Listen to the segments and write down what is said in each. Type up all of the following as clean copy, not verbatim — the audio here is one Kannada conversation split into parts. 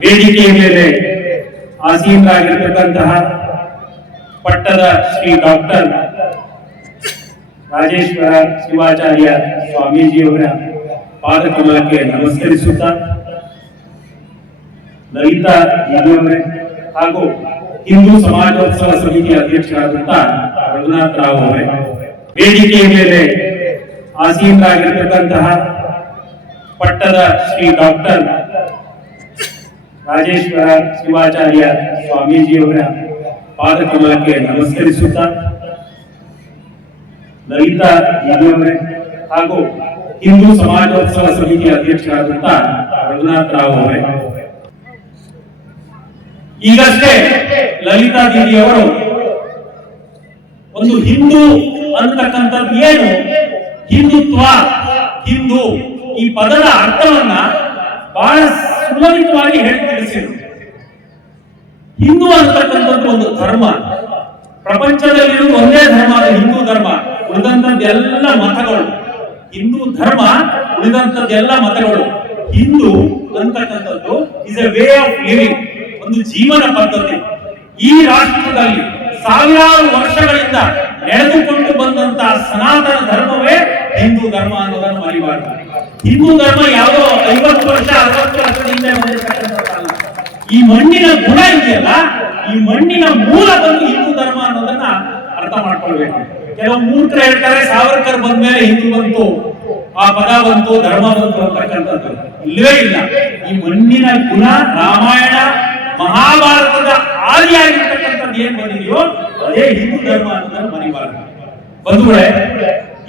ವೇದಿಕೆಯ ಮೇಲೆ ಆಸೀನರಾಗಿರತಕ್ಕಂತಹ ಪಟ್ಟದ ಶ್ರೀ ಡಾಕ್ಟರ್ ರಾಜೇಶ್ವರ ಶಿವಾಚಾರ್ಯ ಸ್ವಾಮೀಜಿಯವರ ಪಾದಕಮಲಕ್ಕೆ ನಮಸ್ಕರಿಸುತ್ತಾ, ಲಲಿತಾ ದೇವಿಯವರೇ ಹಾಗೂ ಹಿಂದೂ ಸಮಾಜೋತ್ಸವ ಸಮಿತಿ ಅಧ್ಯಕ್ಷರಾದಂತಹ ರಘುನಾಥ್ ರಾವ್ ಅವರೇ, ವೇದಿಕೆಯ ಮೇಲೆ ಆಸೀನರಾಗಿರತಕ್ಕಂತಹ ಪಟ್ಟದ ಶ್ರೀ ಡಾಕ್ಟರ್ ರಾಜೇಶ್ವರ ಶಿವಾಚಾರ್ಯ ಸ್ವಾಮೀಜಿಯವರ ಪಾದಕಮಲಕ್ಕೆ ನಮಸ್ಕರಿಸುತ್ತಾ, ಲಲಿತಾ ದೇವಿಯವರೇ ಹಾಗೂ ಹಿಂದೂ ಸಮಾಜೋತ್ಸವ ಸಮಿತಿ ಅಧ್ಯಕ್ಷರಾದಂತಹ ರಘುನಾಥ್ ರಾವ್ ಅವರೇ, ಈಗಷ್ಟೇ ಲಲಿತಾ ದೇವಿಯವರು ಒಂದು ಹಿಂದೂ ಅಂತಕ್ಕಂಥದ್ದು ಏನು, ಹಿಂದುತ್ವ, ಹಿಂದೂ ಈ ಪದದ ಅರ್ಥವನ್ನ ಬಹಳ ಸುಲಲಿತವಾಗಿ ಹೇಳಿ ತಿಳಿಸಿದರು. ಹಿಂದೂ ಅಂತಕ್ಕಂಥದ್ದು ಒಂದು ಧರ್ಮ, ಪ್ರಪಂಚದಲ್ಲಿರುವ ಒಂದೇ ಧರ್ಮ, ಅದು ಹಿಂದೂ ಧರ್ಮ. ಉಳಿದಂತದ್ದೆಲ್ಲ ಮತಗಳು. ಹಿಂದೂ ಧರ್ಮ, ಉಳಿದಂತದ್ದೆಲ್ಲ ಮತಗಳು. ಹಿಂದೂ ಅಂತಕ್ಕಂಥದ್ದು is A way of living, ಒಂದು ಜೀವನ ಪದ್ಧತಿ. ಈ ರಾಷ್ಟ್ರದಲ್ಲಿ ಸಾವಿರಾರು ವರ್ಷಗಳಿಂದ ನಡೆದುಕೊಂಡು ಬಂದಂತಹ ಸನಾತನ ಧರ್ಮವೇ ಹಿಂದೂ ಧರ್ಮ ಅನ್ನೋದನ್ನು ಮರಿಬಾರದು. ಹಿಂದೂ ಧರ್ಮ ಯಾವುದೋ 50 ವರ್ಷ 60 ವರ್ಷದ ಹಿಂದೆ ಬಂದಿರತಕ್ಕಂಥದ್ದಲ್ಲ. ಈ ಮಣ್ಣಿನ ಗುಣ ಇದೆಯಲ್ಲ, ಈ ಮಣ್ಣಿನ ಮೂಲ ಬಂದು ಹಿಂದೂ ಧರ್ಮ ಅನ್ನೋದನ್ನ ಅರ್ಥ ಮಾಡ್ಕೊಳ್ಬೇಕು. ಕೆಲವು ಮೂರ್ಖರು ಹೇಳ್ತಾರೆ ಸಾವರ್ಕರ್ ಬಂದ್ಮೇಲೆ ಹಿಂದೂ ಬಂತು, ಆ ಪದ ಬಂತು, ಧರ್ಮ ಬಂತು ಅಂತಕ್ಕಂಥದ್ದು ಇಲ್ಲವೇ ಇಲ್ಲ. ಈ ಮಣ್ಣಿನ ಗುಣ ರಾಮಾಯಣ ಮಹಾಭಾರತದ ಆದಿಯಾಗಿರ್ತಕ್ಕಂಥದ್ದು ಏನ್ ಬಂದಿದೆಯೋ ಅದೇ ಹಿಂದೂ ಧರ್ಮ ಅನ್ನೋದನ್ನು ಮರಿಬಾರದು. ಬಂಧುಗಳೇ,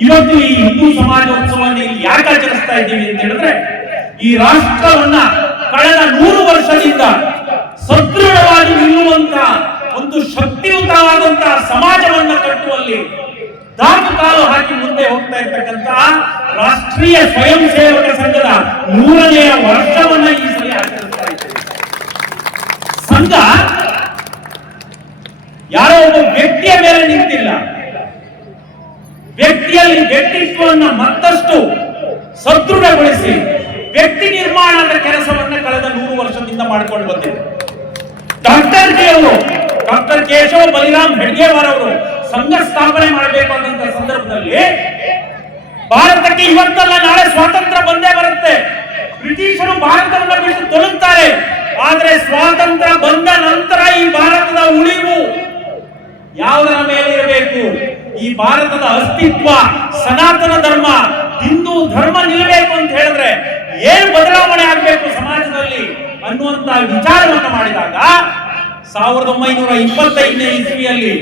ಇವತ್ತು ಈ ಹಿಂದೂ ಸಮಾಜೋತ್ಸವವನ್ನು ಯಾಕೆ ಆಚರಿಸ್ತಾ ಇದ್ದೀವಿ ಅಂತ ಹೇಳಿದ್ರೆ, ಈ ರಾಷ್ಟ್ರವನ್ನ ಕಳೆದ 100 ವರ್ಷದಿಂದ ಸದೃಢವಾಗಿ ನಿಲ್ಲುವಂತ ಒಂದು ಶಕ್ತಿಯುತವಾದಂತಹ ಸಮಾಜವನ್ನ ಕಟ್ಟುವಲ್ಲಿ ದಾಪುಕಾಲು ಹಾಕಿ ಮುಂದೆ ಹೋಗ್ತಾ ಇರ್ತಕ್ಕಂತಹ ರಾಷ್ಟ್ರೀಯ ಸ್ವಯಂ ಸೇವಕ ಸಂಘದ 100ನೇ ವರ್ಷವನ್ನ ಈ ಸಲ ಆಚರಿಸ್ತಾ ಇದ್ದೇವೆ. ಸಂಘ ಯಾರೋ ಒಬ್ಬ ವ್ಯಕ್ತಿಯ ಮೇಲೆ ನಿಂತಿಲ್ಲ, ವ್ಯಕ್ತಿಯಲ್ಲಿ ವ್ಯಕ್ತಿತ್ವವನ್ನು ಮತ್ತಷ್ಟು ಸದೃಢಗೊಳಿಸಿ ವ್ಯಕ್ತಿ ನಿರ್ಮಾಣದ ಕೆಲಸವನ್ನ ಕಳೆದ 100 ವರ್ಷದಿಂದ ಮಾಡಿಕೊಂಡು ಬಂದಿದೆ. ಡಾಕ್ಟರ್ ಕೇಶವ ಬಲಿರಾಮ್ ಹೆಡ್ಗೇವಾರ್ ಅವರು ಸಂಘ ಸ್ಥಾಪನೆ ಮಾಡಬೇಕು ಅನ್ನೋ ಸಂದರ್ಭದಲ್ಲಿ ಭಾರತಕ್ಕೆ ಇವತ್ತಲ್ಲ ನಾಳೆ ಸ್ವಾತಂತ್ರ್ಯ ಬಂದೇ ಬರುತ್ತೆ. ಬ್ರಿಟಿಷರು ಭಾರತವನ್ನು ಬಿಟ್ಟು ತೊಲಗುತ್ತಾರೆ, ಆದ್ರೆ ಸ್ವಾತಂತ್ರ್ಯ ಬಂದ ನಂತರ ಈ ಭಾರತದ ಉಳಿವು ಯಾವುದರ ಮೇಲೆ ಇರಬೇಕು? ಈ ಭಾರತದ ಅಸ್ತಿತ್ವ ಸನಾತನ ಧರ್ಮ, ಹಿಂದೂ ಧರ್ಮ ನಿಲ್ಲಬೇಕು ಅಂತ ಹೇಳಿದ್ರೆ ಏನು ಬದಲಾವಣೆ ಆಗಬೇಕು ಸಮಾಜದಲ್ಲಿ ಅನ್ನುವಂತ ವಿಚಾರವನ್ನು ಮಾಡಿದಾಗ 1925ನೇ ಇಸ್ವಿಯಲ್ಲಿ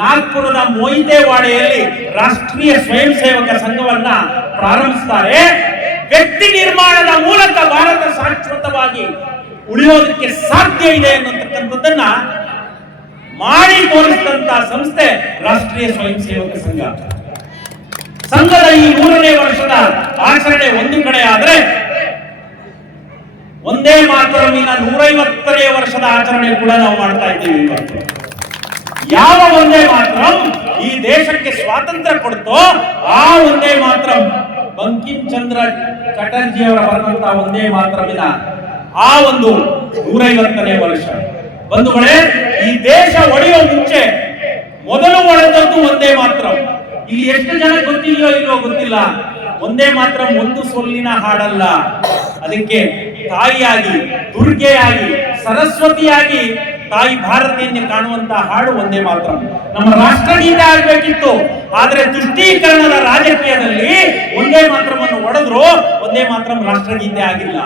ನಾಗ್ಪುರದ ಮೊಯ್ತೆವಾಡೆಯಲ್ಲಿ ರಾಷ್ಟ್ರೀಯ ಸ್ವಯಂ ಸೇವಕ ಸಂಘವನ್ನ ಪ್ರಾರಂಭಿಸುತ್ತಾರೆ. ವ್ಯಕ್ತಿ ನಿರ್ಮಾಣದ ಮೂಲಕ ಭಾರತ ಶಾಶ್ವತವಾಗಿ ಉಳಿಯೋದಕ್ಕೆ ಸಾಧ್ಯ ಇದೆ ಅನ್ನತಕ್ಕಂಥದ್ದನ್ನ ಮಾಡಿ ತೋರಿಸಿದಂತಹ ಸಂಸ್ಥೆ ರಾಷ್ಟ್ರೀಯ ಸ್ವಯಂ ಸೇವಕ ಸಂಘ. ಸಂಘದ ಈ 100ನೇ ವರ್ಷದ ಆಚರಣೆ ಒಂದು ಕಡೆ ಆದ್ರೆ, ಒಂದೇ ಮಾತರಮಿನ 150ನೇ ವರ್ಷದ ಆಚರಣೆ ಕೂಡ ನಾವು ಮಾಡ್ತಾ ಇದ್ದೀವಿ ಇವತ್ತು. ಯಾವ ಒಂದೇ ಮಾತರಂ ಈ ದೇಶಕ್ಕೆ ಸ್ವಾತಂತ್ರ್ಯ ಕೊಡ್ತೋ ಆ ಒಂದೇ ಮಾತರಂ, ಬಂಕಿಂ ಚಂದ್ರ ಚಟರ್ಜಿ ಅವರ ಬರೆದಂತಹ ಒಂದೇ ಮಾತರಮಿನ ಆ ಒಂದು 150ನೇ ವರ್ಷ. ಬಂಧುಗಳೇ, ಈ ದೇಶ ಒಡೆಯುವ ಮುಂಚೆ ಮೊದಲು ಒಡೆದದ್ದು ಒಂದೇ ಮಾತ್ರ. ಇಲ್ಲಿ ಎಷ್ಟು ಜನ ಗೊತ್ತಿದೆಯೋ ಇಲ್ವೋ ಗೊತ್ತಿಲ್ಲ, ಒಂದೇ ಮಾತ್ರ ಒಂದು ಸೊಲ್ಲಿನ ಹಾಡಲ್ಲ. ಅದಕ್ಕೆ ತಾಯಿಯಾಗಿ, ದುರ್ಗೆಯಾಗಿ, ಸರಸ್ವತಿಯಾಗಿ ತಾಯಿ ಭಾರತಿಯನ್ನು ಕಾಣುವಂತಹ ಹಾಡು ಒಂದೇ ಮಾತ್ರ. ನಮ್ಮ ರಾಷ್ಟ್ರಗೀತೆ ಆಗ್ಬೇಕಿತ್ತು, ಆದ್ರೆ ತುಷ್ಟೀಕರಣದ ರಾಜಕೀಯದಲ್ಲಿ ಒಂದೇ ಮಾತ್ರವನ್ನು ಒಡೆದ್ರು, ಒಂದೇ ಮಾತ್ರ ರಾಷ್ಟ್ರಗೀತೆ ಆಗಿಲ್ಲ.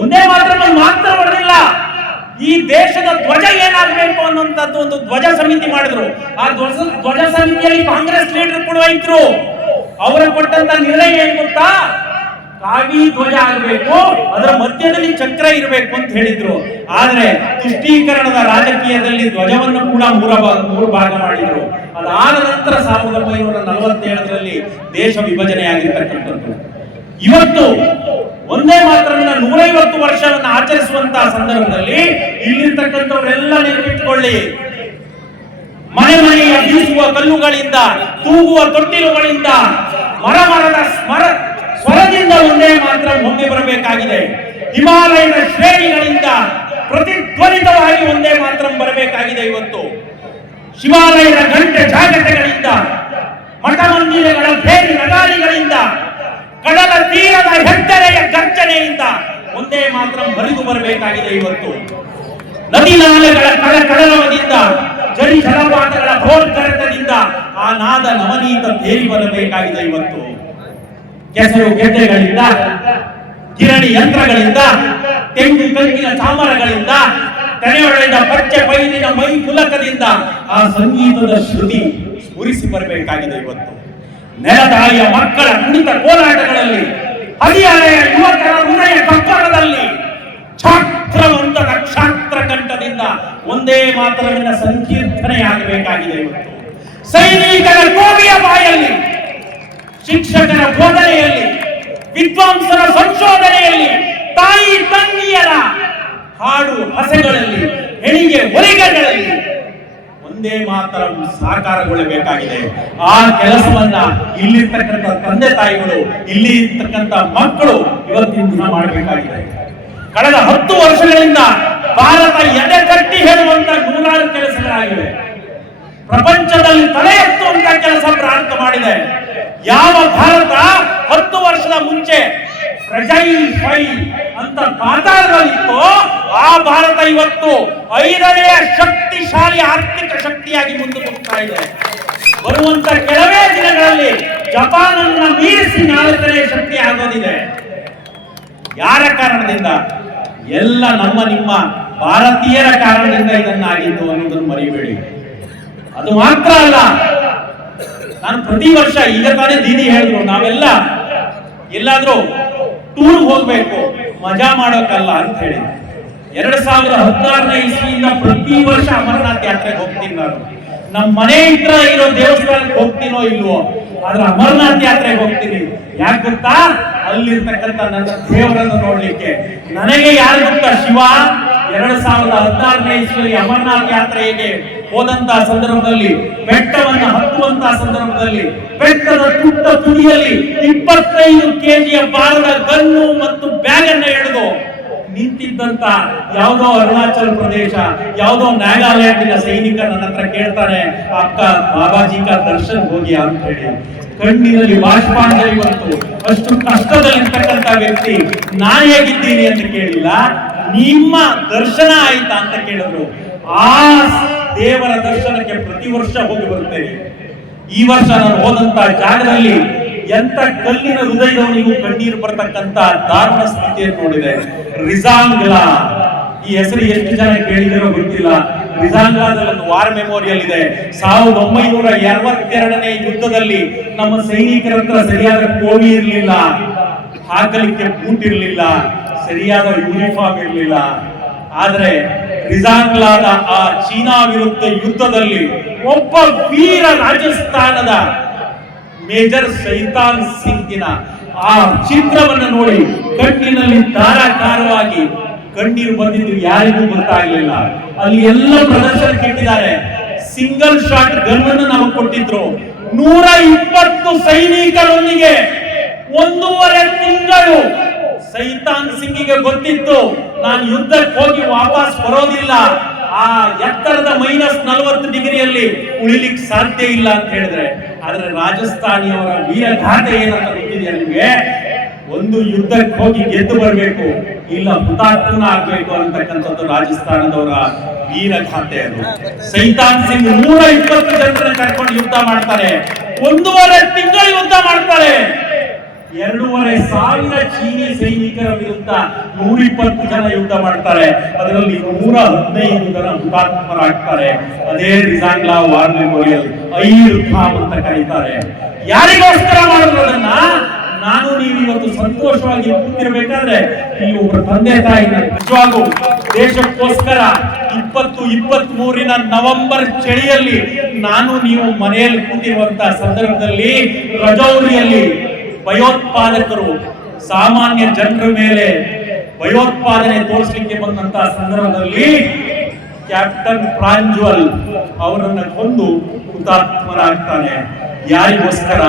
ಒಂದೇ ಮಾತ್ರ ಒಡೆದಿಲ್ಲ. ಈ ದೇಶದ ಧ್ವಜ ಏನಾಗಬೇಕು ಅನ್ನುವಂಥದ್ದು ಒಂದು ಧ್ವಜ ಸಮಿತಿ ಮಾಡಿದ್ರು. ಆ ಧ್ವಜ ಸಮಿತಿಯಲ್ಲಿ ಕಾಂಗ್ರೆಸ್ ಲೀಡರ್ ಕೂಡ ಇದ್ರು. ಅವರು ಕೊಟ್ಟಂತ ನಿರ್ಣಯ ಏನ್ ಗೊತ್ತಾ? ಕಾವಿ ಧ್ವಜ ಆಗಬೇಕು, ಅದರ ಮಧ್ಯದಲ್ಲಿ ಚಕ್ರ ಇರಬೇಕು ಅಂತ ಹೇಳಿದ್ರು. ಆದ್ರೆ ತುಷ್ಟೀಕರಣದ ರಾಜಕೀಯದಲ್ಲಿ ಧ್ವಜವನ್ನು ಕೂಡ ಮೂರು ಭಾಗ ಮಾಡಿದ್ರು. ಅದಾದ ನಂತರ 1947ರಲ್ಲಿ ದೇಶ ವಿಭಜನೆ ಆಗಿರ್ತಕ್ಕಂಥದ್ದು. ಇವತ್ತು ಒಂದೇ ಮಾತ್ರ 150 ವರ್ಷವನ್ನು ಆಚರಿಸುವಂತಹ ಸಂದರ್ಭದಲ್ಲಿ ಇಲ್ಲಿರ್ತಕ್ಕಂಥವರೆಲ್ಲ ನೆನಪಿಟ್ಟುಕೊಳ್ಳಿ, ಮನೆಯ ಬೀಸುವ ಕಲ್ಲುಗಳಿಂದ, ತೂಗುವ ತೊಟ್ಟಿಲುಗಳಿಂದ, ಮರದ ಸ್ವರದಿಂದ ಒಂದೇ ಮಾತ್ರ ಒಮ್ಮೆ ಬರಬೇಕಾಗಿದೆ. ಹಿಮಾಲಯದ ಶ್ರೇಣಿಗಳಿಂದ ಪ್ರತಿಧ್ವನಿತವಾಗಿ ಒಂದೇ ಮಾತ್ರ ಬರಬೇಕಾಗಿದೆ ಇವತ್ತು. ಶಿವಾಲಯದ ಗಂಟೆ ಜಾಗಟೆಗಳಿಂದ, ಮಠ ಮಂದಿರಗಳ ಭೇರಿ ನಗಾರಿಗಳಿಂದ, ಕಡಲ ತೀರದ ಹೆಜ್ಜೆಯ ಗರ್ಜನೆಯಿಂದ ಒಂದೇ ಮಾತ್ರ ಹರಿದು ಬರಬೇಕಾಗಿದೆ ಇವತ್ತು. ನದಿ ನಾಲೆಗಳ ಕಡಲವದಿಂದ, ಜರಿ ಜಲಪಾತಗಳ ಭೋರ್ಗರತದಿಂದ ಆ ನಾದ ನವನೀತ ತೇರಿ ಬರಬೇಕಾಗಿದೆ ಇವತ್ತು. ಕೆಸರು ಗೆಡ್ಡೆಗಳಿಂದ, ಗಿರಣಿ ಯಂತ್ರಗಳಿಂದ, ತೆಂಗು ಕಲ್ಲಿನ ಚಾಮರಗಳಿಂದ, ತೆನೆಯೊಳಗಿನ ಪಚ್ಚೆ ಪೈರಿನ ಮೈ ಪುಲಕದಿಂದ ಆ ಸಂಗೀತದ ಶ್ರುತಿ ಸ್ಫುರಿಸಿ ಬರಬೇಕಾಗಿದೆ ಇವತ್ತು. ನೆಲದಾಯಿಯ ಮಕ್ಕಳ ಕುಣಿತ ಕೋಲಾಟಗಳಲ್ಲಿ, ಹರಿಹರೆಯ ಯುವಕರ ಹೃದಯ ಕಪ್ಪಳದಲ್ಲಿ, ಛಾತ್ರವಂತ ನಕ್ಷತ್ರ ಕಂಠದಿಂದ ಒಂದೇ ಮಾತ್ರವಿನ ಸಂಕೀರ್ತನೆಯಾಗಬೇಕಾಗಿದೆ ಇವತ್ತು. ಸೈನಿಕರ ಕೋವಿಯ ಬಾಯಲ್ಲಿ, ಶಿಕ್ಷಕರ ಬೋಧನೆಯಲ್ಲಿ, ವಿದ್ವಾಂಸರ ಸಂಶೋಧನೆಯಲ್ಲಿ, ತಾಯಿ ತಂಗಿಯರ ಹಾಡು ಹಸೆಗಳಲ್ಲಿ, ಹೆಣಿಗೆ ಹೊಲಿಗೆಗಳಲ್ಲಿ ಒಂದೇ ಮಾತ್ರ ಸಾಕಾರಗೊಳ್ಳಬೇಕಾಗಿದೆ. ಆ ಕೆಲಸವನ್ನ ಇಲ್ಲಿರ್ತಕ್ಕಂಥ ತಂದೆ ತಾಯಿಗಳು, ಇಲ್ಲಿ ಇರ್ತಕ್ಕಂಥ ಮಕ್ಕಳು ಇವತ್ತಿನ ದಿನ ಮಾಡಬೇಕಾಗಿದೆ. ಕಳೆದ 10 ವರ್ಷಗಳಿಂದ ಭಾರತ ಎದೆ ಕಟ್ಟಿ ಹೇಳುವಂತ ನೂರಾರು ಕೆಲಸಗಳಾಗಿವೆ. ಪ್ರಪಂಚದಲ್ಲಿ ತಲೆ ಎತ್ತುವಂತ ಕೆಲಸ ಪ್ರಾರಂಭ ಮಾಡಿದೆ. ಯಾವ ಭಾರತ 10 ವರ್ಷದ ಮುಂಚೆ ಫ್ರೆಜೈಲ್ 5 ಅಂತ ಪಾತಾಳದಲ್ಲಿತ್ತು, ಆ ಭಾರತ ಇವತ್ತು 5ನೇ ಶಕ್ತಿಶಾಲಿ ಆರ್ಥಿಕ ಶಕ್ತಿಯಾಗಿ ಮುಂದೆ ಹೋಗ್ತಾ ಇದೆ. ಬರುವಂತ ಕೆಲವೇ ದಿನಗಳಲ್ಲಿ ಜಪಾನ್ ಅನ್ನು ಮೀರಿಸಿ 4ನೇ ಶಕ್ತಿ ಆಗೋದಿದೆ. ಯಾರ ಕಾರಣದಿಂದ? ಎಲ್ಲ ನಮ್ಮ ನಿಮ್ಮ ಭಾರತೀಯರ ಕಾರಣದಿಂದ ಇದನ್ನಾಗಿದ್ದು ಅನ್ನೋದನ್ನು ಮರಿಬೇಡಿ. ಅದು ಮಾತ್ರ ಅಲ್ಲ, ನಾನು ಪ್ರತಿ ವರ್ಷ, ಈಗ ತಾನೇ ದೀದಿ ಹೇಳಿದ್ರು, ನಾವೆಲ್ಲ ಎಲ್ಲಾದ್ರೂ ಟೂರ್ ಹೋಗ್ಬೇಕು, ಮಜಾ ಮಾಡೋಕಲ್ಲ ಅಂತ ಹೇಳಿ 2016ನೇ ಇಸ್ವಿಯಿಂದ ಪ್ರತಿ ವರ್ಷ ಅಮರನಾಥ್ ಯಾತ್ರೆಗೆ ಹೋಗ್ತೀನಿ. ನಾನು ನಮ್ಮ ಮನೆ ಹತ್ರ ಇರೋ ದೇವಸ್ಥಾನಕ್ಕೆ ಹೋಗ್ತೀನೋ ಇಲ್ವೋ, ಆದ್ರೆ ಅಮರನಾಥ್ ಯಾತ್ರೆಗೆ ಹೋಗ್ತೀನಿ. ಯಾಕೆ ಗೊತ್ತಾ? ಅಲ್ಲಿರ್ತಕ್ಕಂಥ ನನ್ನ ದೇವರನ್ನು ನೋಡ್ಲಿಕ್ಕೆ. ನನಗೆ ಯಾರು ಗೊತ್ತಾ? ಶಿವ 2016ನೇ ಇಸ್ವಿಯಲ್ಲಿ ಅಮರನಾಥ್ ಯಾತ್ರೆಗೆ ಹೋದಂತ ಸಂದರ್ಭದಲ್ಲಿ, ಬೆಟ್ಟವನ್ನು ಹತ್ತುವಂತಹ ಸಂದರ್ಭದಲ್ಲಿ, ಬೆಟ್ಟದ ತುಟ್ಟ ತುದಿಯಲ್ಲಿ 25 ಕೆಜಿಯ ಭಾರದ ಗನ್ನು ಮತ್ತು ಬ್ಯಾಗ್ ಅನ್ನು ಎಳೆದು ನಿಂತಿದ್ದಂತ ಯಾವುದೋ ಅರುಣಾಚಲ ಪ್ರದೇಶ, ಯಾವುದೋ ನಾಗಾಲ್ಯಾಂಡಿನ ಸೈನಿಕ ನನ್ನ ಹತ್ರ ಕೇಳ್ತಾನೆ, ಅಕ್ಕ ಬಾಬಾಜಿ ಕಾ ದರ್ಶನ್ ಹೋಗಿ ಅಂತ ಹೇಳಿ. ಕಣ್ಣಿನಲ್ಲಿ ಬಾಷ್ಪಾಂಜಲಿ ಬಂತು. ಅಷ್ಟು ಕಷ್ಟದಲ್ಲಿರ್ತಕ್ಕಂಥ ವ್ಯಕ್ತಿ ನಾನು ಹೇಗಿದ್ದೀನಿ ಅಂತ ಕೇಳಿಲ್ಲ, ನಿಮ್ಮ ದರ್ಶನ ಆಯ್ತಾ ಅಂತ ಕೇಳಿದ್ರು. ಆ ದೇವರ ದರ್ಶನಕ್ಕೆ ಪ್ರತಿ ವರ್ಷ ಹೋಗಿ ಬರುತ್ತೇನೆ. ಈ ವರ್ಷ ನಾನು ಹೋದಂತ ಜಾಗದಲ್ಲಿ ಎಂತ ಕಲ್ಲಿನ ಹೃದಯದವನಿಗೂ ಕಣ್ಣೀರು ಬರ್ತಕ್ಕಂತ ದಾರುಣ ಸ್ಥಿತಿಯನ್ನು ನೋಡಿದೆ. ರಿಜಾಂಗ್ಲಾ, ಈ ಹೆಸರು ಎಷ್ಟು ಜನ ಕೇಳಿದಿರೋ ಗೊತ್ತಿಲ್ಲ. ರಿಜಾಂಗ್ಲಾದಲ್ಲಿ ಒಂದು ವಾರ್ ಮೆಮೋರಿಯಲ್ ಇದೆ. 1922ನೇ ಯುದ್ಧದಲ್ಲಿ ನಮ್ಮ ಸೈನಿಕರ ಹತ್ರ ಸರಿಯಾದ ಕೋವಿ ಇರಲಿಲ್ಲ, ಹಾಕಲಿಕ್ಕೆ ಬೂಟ್ ಇರಲಿಲ್ಲ, ಸರಿಯಾದ ಯೂನಿಫಾರ್ಮ್ ಇರಲಿಲ್ಲ. ಆದ್ರೆ ರಿಜಾಂಗ್ಲಾದ ಆ ಚೀನಾ ವಿರುದ್ಧ ಯುದ್ಧದಲ್ಲಿ ಒಬ್ಬ ವೀರ ರಾಜಸ್ಥಾನದ ಮೇಜರ್ ಶೈತಾನ್ ಸಿಂಗಿನ ಆ ಚಿತ್ರವನ್ನು ನೋಡಿ ಕಣ್ಣಿನಲ್ಲಿ ಧಾರಾಕಾರವಾಗಿ ಕಣ್ಣೀರು ಬಂದಿದ್ದು ಯಾರಿಗೂ ಗೊತ್ತಾಗಲಿಲ್ಲ. ಅಲ್ಲಿ ಎಲ್ಲ ಪ್ರದರ್ಶನಕ್ಕೆ ಇಟ್ಟಿದ್ದಾರೆ. ಸಿಂಗಲ್ ಶಾಟ್ ಗನ್ ಅನ್ನು ನಾವು ಕೊಟ್ಟಿದ್ರು. 120 ಸೈನಿಕರೊಂದಿಗೆ 1.5 ತಿಂಗಳು ಸೈತಾನ್ ಸಿಂಗಿಗೆ ಗೊತ್ತಿತ್ತು, ನಾನು ಯುದ್ಧಕ್ಕೆ ಹೋಗಿ ವಾಪಸ್ ಬರೋದಿಲ್ಲ, ಆ ಎತ್ತರದ -40 ಡಿಗ್ರಿಯಲ್ಲಿ ಉಳಿಲಿಕ್ಕೆ ಸಾಧ್ಯ ಇಲ್ಲ ಅಂತ ಹೇಳಿದ್ರೆ. ಆದ್ರೆ ರಾಜಸ್ಥಾನಿಯವರ ವೀರಗಾಥೆ ಏನಂತ ಗೊತ್ತಿದೆಯಾ ನಿಮಗೆ? ಒಂದು ಯುದ್ಧಕ್ಕೆ ಹೋಗಿ ಗೆದ್ದು ಬರಬೇಕು, ಇಲ್ಲ ಹುತಾತ್ಮನ ಆಗ್ಬೇಕು ಅಂತಕ್ಕಂಥದ್ದು ರಾಜಸ್ಥಾನದವರ ವೀರಗಾಥೆ. ಅದು ಸೈತಾನ್ ಸಿಂಗ್ 120 ಜನರನ್ನ ಕರ್ಕೊಂಡು ಯುದ್ಧ ಮಾಡ್ತಾರೆ. 1.5 ತಿಂಗಳು ಯುದ್ಧ ಮಾಡ್ತಾರೆ. 2,500 ಚೀನಿ ಸೈನಿಕರ ವಿರುದ್ಧ 120 ಜನ ಯುದ್ಧ ಮಾಡ್ತಾರೆ. ಅದರಲ್ಲಿ 115 ಜನ ಹುತಾತ್ಮರಾಗ್ತಾರೆ. ಅದೇ ರಿಜಾಂಗ್ಲಾ ವಾರ್ ಮೆಮೋರಿಯಲ್ ಐರ್ ಧಾಮ್ ಅಂತ ಕರೀತಾರೆ. ಯಾರಿಗೋಸ್ಕರ ಮಾಡಿದ್ರು ಅದನ್ನ? ನಾನು ನೀವು ಇವತ್ತು ಸಂತೋಷವಾಗಿ ಕೂತಿರ್ಬೇಕಾದ್ರೆ ಇಲ್ಲಿ ಒಬ್ಬರ ತಂದೆ ತಾಯಿ ನಿಜವಾಗೂ ದೇಶಕ್ಕೋಸ್ಕರ 2023 ನವೆಂಬರ್ ಚಳಿಯಲ್ಲಿ ನಾನು ನೀವು ಮನೆಯಲ್ಲಿ ಕೂತಿರುವಂತಹ ಸಂದರ್ಭದಲ್ಲಿ ರಜೌರಿಯಲ್ಲಿ ಭಯೋತ್ಪಾದಕರು ಸಾಮಾನ್ಯ ಜನರ ಮೇಲೆ ಭಯೋತ್ಪಾದನೆ ತೋರಿಸಲಿಕ್ಕೆ ಬಂದಂತಹ ಸಂದರ್ಭದಲ್ಲಿ ಕ್ಯಾಪ್ಟನ್ ಪ್ರಾಂಜ್ವಲ್ ಅವರನ್ನ ಕೊಂದು ಹುತಾತ್ಮರಾಗ್ತಾನೆ. ಯಾರಿಗೋಸ್ಕರ?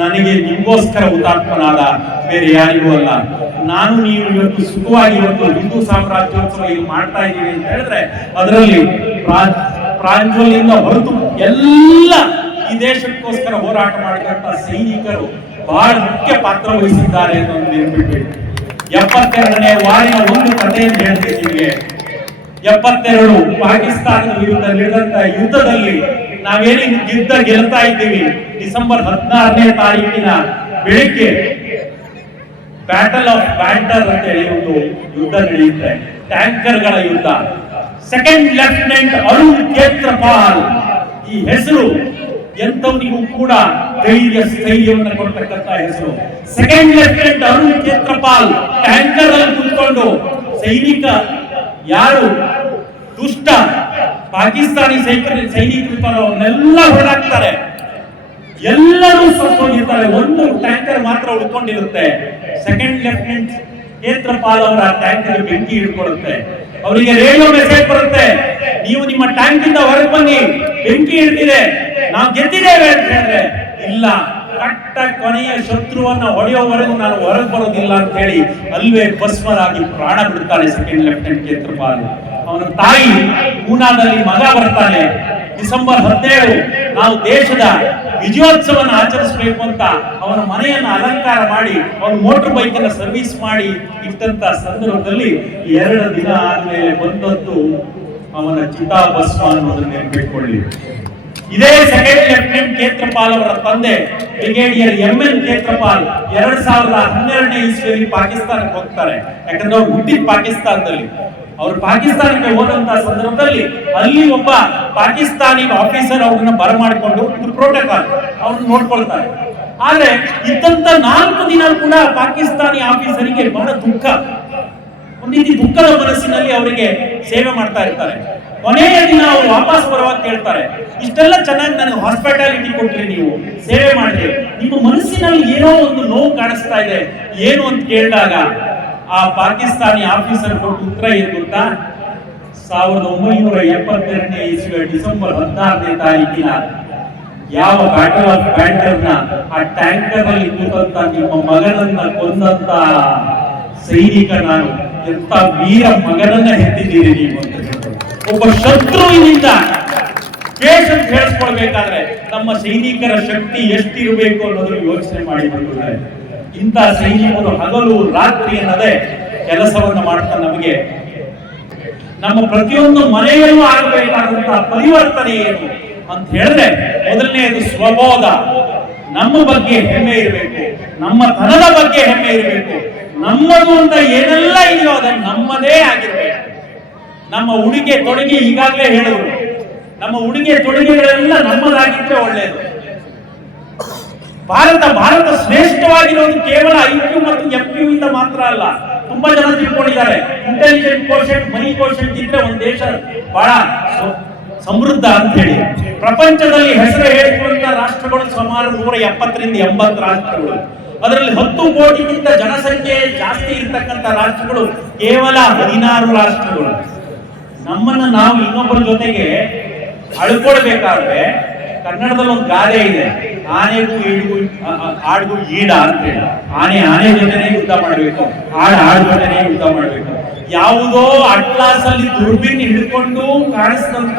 ನನಗೆ ನಿಮಗೋಸ್ಕರ ಹುತಾತ್ಮನಾದ, ಬೇರೆ ಯಾರಿಗೂ ಅಲ್ಲ. ನಾನು ನೀವು ಇವತ್ತು ಸುಖವಾಗಿ ಇವತ್ತು ಹಿಂದೂ ಸಾಮ್ರಾಜ್ಯೋತ್ಸವ ಇಲ್ಲಿ ಮಾಡ್ತಾ ಇದ್ದೀವಿ ಅಂತ ಹೇಳಿದ್ರೆ ಅದರಲ್ಲಿ ಪ್ರಾಂಜೋಲಿಂದ ಹೊರತು ಎಲ್ಲ ಈ ದೇಶಕ್ಕೋಸ್ಕರ ಹೋರಾಟ ಮಾಡಿದಂತ ಸೈನಿಕರು ಬಹಳ ಮುಖ್ಯ ಪಾತ್ರ ವಹಿಸಿದ್ದಾರೆ ಅನ್ನೋದು ನೆನಪಿಟ್ಟು 72ನೇ ವಾರಿನ ಒಂದು ಕಥೆಯನ್ನು ಹೇಳ್ತೀನಿ ನಿಮಗೆ. 72 ಪಾಕಿಸ್ತಾನದ ವಿರುದ್ಧ ನಡೆದಂತ ಯುದ್ಧದಲ್ಲಿ ನಾವೇನು ಯುದ್ಧ ಗೆಲ್ತಾ ಇದ್ದೀವಿ. ಡಿಸೆಂಬರ್ 16ನೇ ತಾರೀಕಿನ ಬೆಳಿಗ್ಗೆ ಬ್ಯಾಟಲ್ ಆಫ್ ಬ್ಯಾಂಟರ್ ಅಂತ ಹೇಳಿ ಒಂದು ಯುದ್ಧ ನಡೆಯುತ್ತೆ, ಟ್ಯಾಂಕರ್ಗಳ ಯುದ್ಧ. ಸೆಕೆಂಡ್ ಲೆಫ್ಟಿನೆಂಟ್ ಅರುಣ್ ಕೇತ್ರಪಾಲ್, ಈ ಹೆಸರು ಎಂತವನಿಗೂ ಕೂಡ ಸ್ಥೈರ್ಯವನ್ನು ಕೊಡ್ತಕ್ಕಂತ ಹೆಸರು. Second lieutenant Arun Khetrapal tanker ಅಲ್ಲಿ ಕೂತ್ಕೊಂಡು ಸೈನಿಕ ಯಾರು ದುಷ್ಟ ಪಾಕಿಸ್ತಾನಿ ಸೈನಿಕರು ಅವನ್ನೆಲ್ಲ ಹೊರಡಾಕ್ತಾರೆ. ಎಲ್ಲರೂ ಸತ್ತೋಗಿರ್ತಾರೆ, ಒಂದು ಟ್ಯಾಂಕರ್ ಮಾತ್ರ ಉಳ್ಕೊಂಡಿರುತ್ತೆ. ಸೆಕೆಂಡ್ ಲೆಫ್ಟಿನೆಂಟ್ ಕೇತ್ರಪಾಲ್ ಅವರ ಟ್ಯಾಂಕರ್ ಬೆಂಕಿ ಹಿಡ್ಕೊಳ್ಳುತ್ತೆ. ಅವರಿಗೆ ರೇಡಿಯೋ ಮೆಸೇಜ್ ಬರುತ್ತೆ, ನೀವು ನಿಮ್ಮ ಟ್ಯಾಂಕ್ ಇಂದ ಹೊರಗೆ ಬನ್ನಿ, ಬೆಂಕಿ ಹಿಡಿದಿದೆ, ನಾವು ಗೆದ್ದಿದ್ದೇವೆ ಅಂತ ಹೇಳಿದ್ರೆ ಇಲ್ಲ, ಕಟ್ಟ ಕೊನೆಯ ಶತ್ರುವನ್ನ ಹೊಡೆಯೋವರೆಗೂ ನಾನು ಹೊರಗೆ ಬರೋದಿಲ್ಲ ಅಂತ ಹೇಳಿ ಅಲ್ವೇ ಭಸ್ಮರಾಗಿ ಪ್ರಾಣ ಬಿಡ್ತಾನೆ ಸೆಕೆಂಡ್ ಲೆಫ್ಟಿನೆಂಟ್ ಕೇತ್ರಪಾಲ್. ಅವನ ತಾಯಿ ಪೂನಾದಲ್ಲಿ ಮಗ ಬರ್ತಾನೆ. ಡಿಸೆಂಬರ್ 17 ನಾವು ದೇಶದ ವಿಜಯೋತ್ಸವನ ಆಚರಿಸಬೇಕು ಅಂತ ಅವನ ಮನೆಯನ್ನು ಅಲಂಕಾರ ಮಾಡಿ ಅವನು ಮೋಟರ್ ಬೈಕ್ ಅನ್ನ ಸರ್ವಿಸ್ ಮಾಡಿ ಇಟ್ಟಂತ ಸಂದರ್ಭದಲ್ಲಿ 2 ದಿನ ಆದ್ಮೇಲೆ ಬಂದದ್ದು ಅವನ ಚಿತಾಭಸ್ಮ ಅನ್ನೋದನ್ನ ನೆನಪಿಟ್ಕೊಳ್ಳಿ. ಇದೇ ಸೆಕೆಂಡ್ ಲೆಫ್ಟಿನೆಂಟ್ ಕೇತ್ರಪಾಲ್ ಅವರ ತಂದೆ ಬ್ರಿಗೇಡಿಯರ್ MN ಕೇತ್ರಪಾಲ್ 2012ನೇ ಇಸ್ವಿಯಲ್ಲಿ ಪಾಕಿಸ್ತಾನಕ್ಕೆ ಹೋಗ್ತಾರೆ. ಯಾಕಂದ್ರೆ ಅವ್ರು ಹುಟ್ಟಿದ ಪಾಕಿಸ್ತಾನದಲ್ಲಿ. ಅವರು ಪಾಕಿಸ್ತಾನಕ್ಕೆ ಹೋದಂತ ಸಂದರ್ಭದಲ್ಲಿ ಅಲ್ಲಿ ಒಬ್ಬ ಪಾಕಿಸ್ತಾನಿ ಆಫೀಸರ್ ಅವ್ರನ್ನ ಬರಮಾಡಿಕೊಂಡು ಇದು ಪ್ರೋಟೋಕಾಲ್ ಅವ್ರನ್ನ ನೋಡ್ಕೊಳ್ತಾರೆ. ಆದ್ರೆ ಇದ್ದಂತ 4 ದಿನ ಕೂಡ ಪಾಕಿಸ್ತಾನಿ ಆಫೀಸರಿಗೆ ಬಹಳ ದುಃಖ, ಒಂದು ರೀತಿ ದುಃಖದ ಮನಸ್ಸಿನಲ್ಲಿ ಅವರಿಗೆ ಸೇವೆ ಮಾಡ್ತಾ ಇರ್ತಾರೆ. ಕೊನೆಯ ದಿನ ಅವರು ವಾಪಸ್ ಬರುವಾಗ ಕೇಳ್ತಾರೆ, ಇಷ್ಟೆಲ್ಲ ಚೆನ್ನಾಗಿ ನನಗೆ ಹಾಸ್ಪಿಟಾಲಿಟಿ ಕೊಟ್ರಿ, ನೀವು ಸೇವೆ ಮಾಡಿದ್ರಿ, ನಿಮ್ಮ ಮನಸ್ಸಿನಲ್ಲಿ ಏನೋ ಒಂದು ನೋವು ಕಾಣಿಸ್ತಾ ಇದೆ, ಏನು ಅಂತ ಕೇಳಿದಾಗ ಆ ಪಾಕಿಸ್ತಾನಿ ಆಫೀಸರ್ ಕೊಟ್ಟು ಉತ್ತರ ಏನು ಗೊತ್ತಾ? 1972ನೇ ಇಸ್ವಿಯ ಡಿಸೆಂಬರ್ 16ನೇ ತಾರೀಕಿನ ಯಾವ ಬ್ಯಾಟಲ್ ಆಫ್ ಬ್ಯಾಂಟರ್ನ ಆ ಟ್ಯಾಂಕರ್ ಅಲ್ಲಿ ಕೂತಂತ ನಿಮ್ಮ ಮಗನನ್ನ ಕೊಂದಂತ ಸೈನಿಕ ನಾನು, ಎಂತ ವೀರ ಮಗನನ್ನ ಹೆತ್ತಿದ್ದೀರಿ ನೀವು ಅಂತ. ಒಬ್ಬ ಶತ್ರುವಿನಿಂದ ದೇಶ ಹೇಳಿಸ್ಕೊಳ್ಬೇಕಾದ್ರೆ ನಮ್ಮ ಸೈನಿಕರ ಶಕ್ತಿ ಎಷ್ಟಿರಬೇಕು ಅನ್ನೋದನ್ನು ಯೋಚನೆ ಮಾಡಿ ಬಂದಿದ್ದಾರೆ. ಇಂಥ ಸೈನಿಕರು ಹಗಲು ರಾತ್ರಿ ಅನ್ನದೇ ಕೆಲಸವನ್ನು ಮಾಡ್ತಾ ನಮಗೆ ನಮ್ಮ ಪ್ರತಿಯೊಂದು ಮನೆಯಲ್ಲೂ ಆಗಬೇಕಾದಂತಹ ಪರಿವರ್ತನೆ ಏನು ಅಂತ ಹೇಳಿದ್ರೆ ಮೊದಲನೆಯದು ಸ್ವಬೋಧ. ನಮ್ಮ ಬಗ್ಗೆ ಹೆಮ್ಮೆ ಇರಬೇಕು, ನಮ್ಮ ತನದ ಬಗ್ಗೆ ಹೆಮ್ಮೆ ಇರಬೇಕು, ನಮ್ಮದು ಅಂತ ಏನೆಲ್ಲ ಇದೆಯೋ ಅದನ್ನು ನಮ್ಮದೇ ಆಗಿರ್ಬೇಕು. ನಮ್ಮ ಉಡುಗೆ ತೊಡುಗೆ ಈಗಾಗಲೇ ಹೇಳಿದ್ರು, ನಮ್ಮ ಉಡುಗೆ ತೊಡುಗೆಗಳೆಲ್ಲ ನಮ್ಮದಾಗಿದ್ರೆ ಒಳ್ಳೆಯದು. ಭಾರತ ಶ್ರೇಷ್ಠವಾಗಿರೋದು ಕೇವಲ IQ ಮತ್ತು FQ ಇಂದ ಮಾತ್ರ ಅಲ್ಲ. ತುಂಬಾ ಜನ ತಿಳ್ಕೊಂಡಿದ್ದಾರೆ ಇಂಟೆಲಿಜೆಂಟ್ ಕೋಶೆಂಟ್, ಮನಿ ಕೋಶೆಂಟ್ ಇದ್ರೆ ಒಂದು ದೇಶ ಬಹಳ ಸಮೃದ್ಧ ಅಂತ ಹೇಳಿ. ಪ್ರಪಂಚದಲ್ಲಿ ಹೆಸರು ಹೇಳಿಕೊಳ್ಳುವಂತ ರಾಷ್ಟ್ರಗಳು ಸುಮಾರು 170ರಿಂದ 80 ರಾಷ್ಟ್ರಗಳು. ಅದರಲ್ಲಿ 10 ಕೋಟಿಗಿಂತ ಜನಸಂಖ್ಯೆ ಜಾಸ್ತಿ ಇರತಕ್ಕಂತ ರಾಷ್ಟ್ರಗಳು ಕೇವಲ 16 ರಾಷ್ಟ್ರಗಳು. ನಮ್ಮನ್ನ ನಾವು ಇನ್ನೊಬ್ಬರ ಜೊತೆಗೆ ಅಳ್ಕೊಳ್ಬೇಕಾದ್ರೆ ಕನ್ನಡದಲ್ಲಿ ಒಂದು ಗಾದೆ ಇದೆ, ಆನೆಗೂ ಆಡ್ಗೂ ಈಡ ಅಂತ ಹೇಳಿ. ಆನೆ ಜೊತೆನೆ ಯುದ್ಧ ಮಾಡಬೇಕು, ಆಡು ಜೊತೆನೆ ಯುದ್ಧ ಮಾಡಬೇಕು. ಯಾವುದೋ ಅಟ್ಲಾಸ್ ಅಲ್ಲಿ ದುರ್ಬಿನ್ ಹಿಡ್ಕೊಂಡು ಕಾಣಿಸಿದಂತ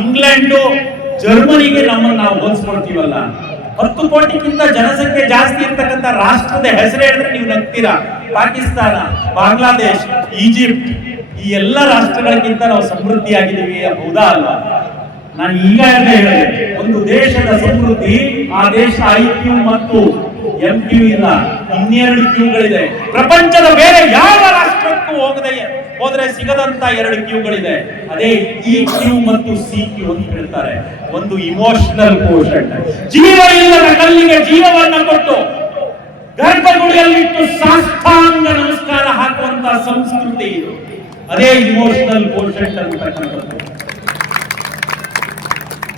ಇಂಗ್ಲೆಂಡು ಜರ್ಮನಿಗೆ ನಮ್ಮನ್ನು ನಾವು ಹೋಲಿಸ್ಕೊಳ್ತೀವಲ್ಲ. 10 ಕೋಟಿಗಿಂತ ಜನಸಂಖ್ಯೆ ಜಾಸ್ತಿ ಇರ್ತಕ್ಕಂಥ ರಾಷ್ಟ್ರದ ಹೆಸರು ಹೇಳಿದ್ರೆ ನೀವು ನಗ್ತೀರಾ. ಪಾಕಿಸ್ತಾನ, ಬಾಂಗ್ಲಾದೇಶ್, ಈಜಿಪ್ಟ್, ಈ ಎಲ್ಲ ರಾಷ್ಟ್ರಗಳಿಗಿಂತ ನಾವು ಸಮೃದ್ಧಿಯಾಗಿದ್ದೀವಿ, ಹೌದಾ ಅಲ್ವಾ? ನಾನು ಈಗಾಗಲೇ ಹೇಳಿದೆ, ಒಂದು ದೇಶದ ಸಮೃದ್ಧಿ ಆ ದೇಶ IQ ಮತ್ತು MQ ಇಲ್ಲ, 12 ಕ್ಯೂಗಳಿದೆ. ಪ್ರಪಂಚದ ಬೇರೆ ಯಾವ ರಾಷ್ಟ್ರಕ್ಕೂ ಹೋದ್ರೆ ಸಿಗದಂತ 2 ಕ್ಯೂಗಳಿದೆ. ಅದೇ EQ ಮತ್ತು CQ ಅಂತ ಹೇಳ್ತಾರೆ. ಒಂದು ಇಮೋಷನಲ್ ಕೋಶೆಂಟ್, ಜೀವ ಇಲ್ಲದ ಕಲ್ಲಿಗೆ ಜೀವವನ್ನ ಕೊಟ್ಟು ಗರ್ಭಗುಡಿಯಲ್ಲಿಟ್ಟು ಸಾಷ್ಟಾಂಗ ನಮಸ್ಕಾರ ಹಾಕುವಂತ ಸಂಸ್ಕೃತಿ ಇದು. ಅದೇ ಇಮೋಷನಲ್ ಕೋಶೆಂಟ್ ಅಂತಕ್ಕಂಥದ್ದು.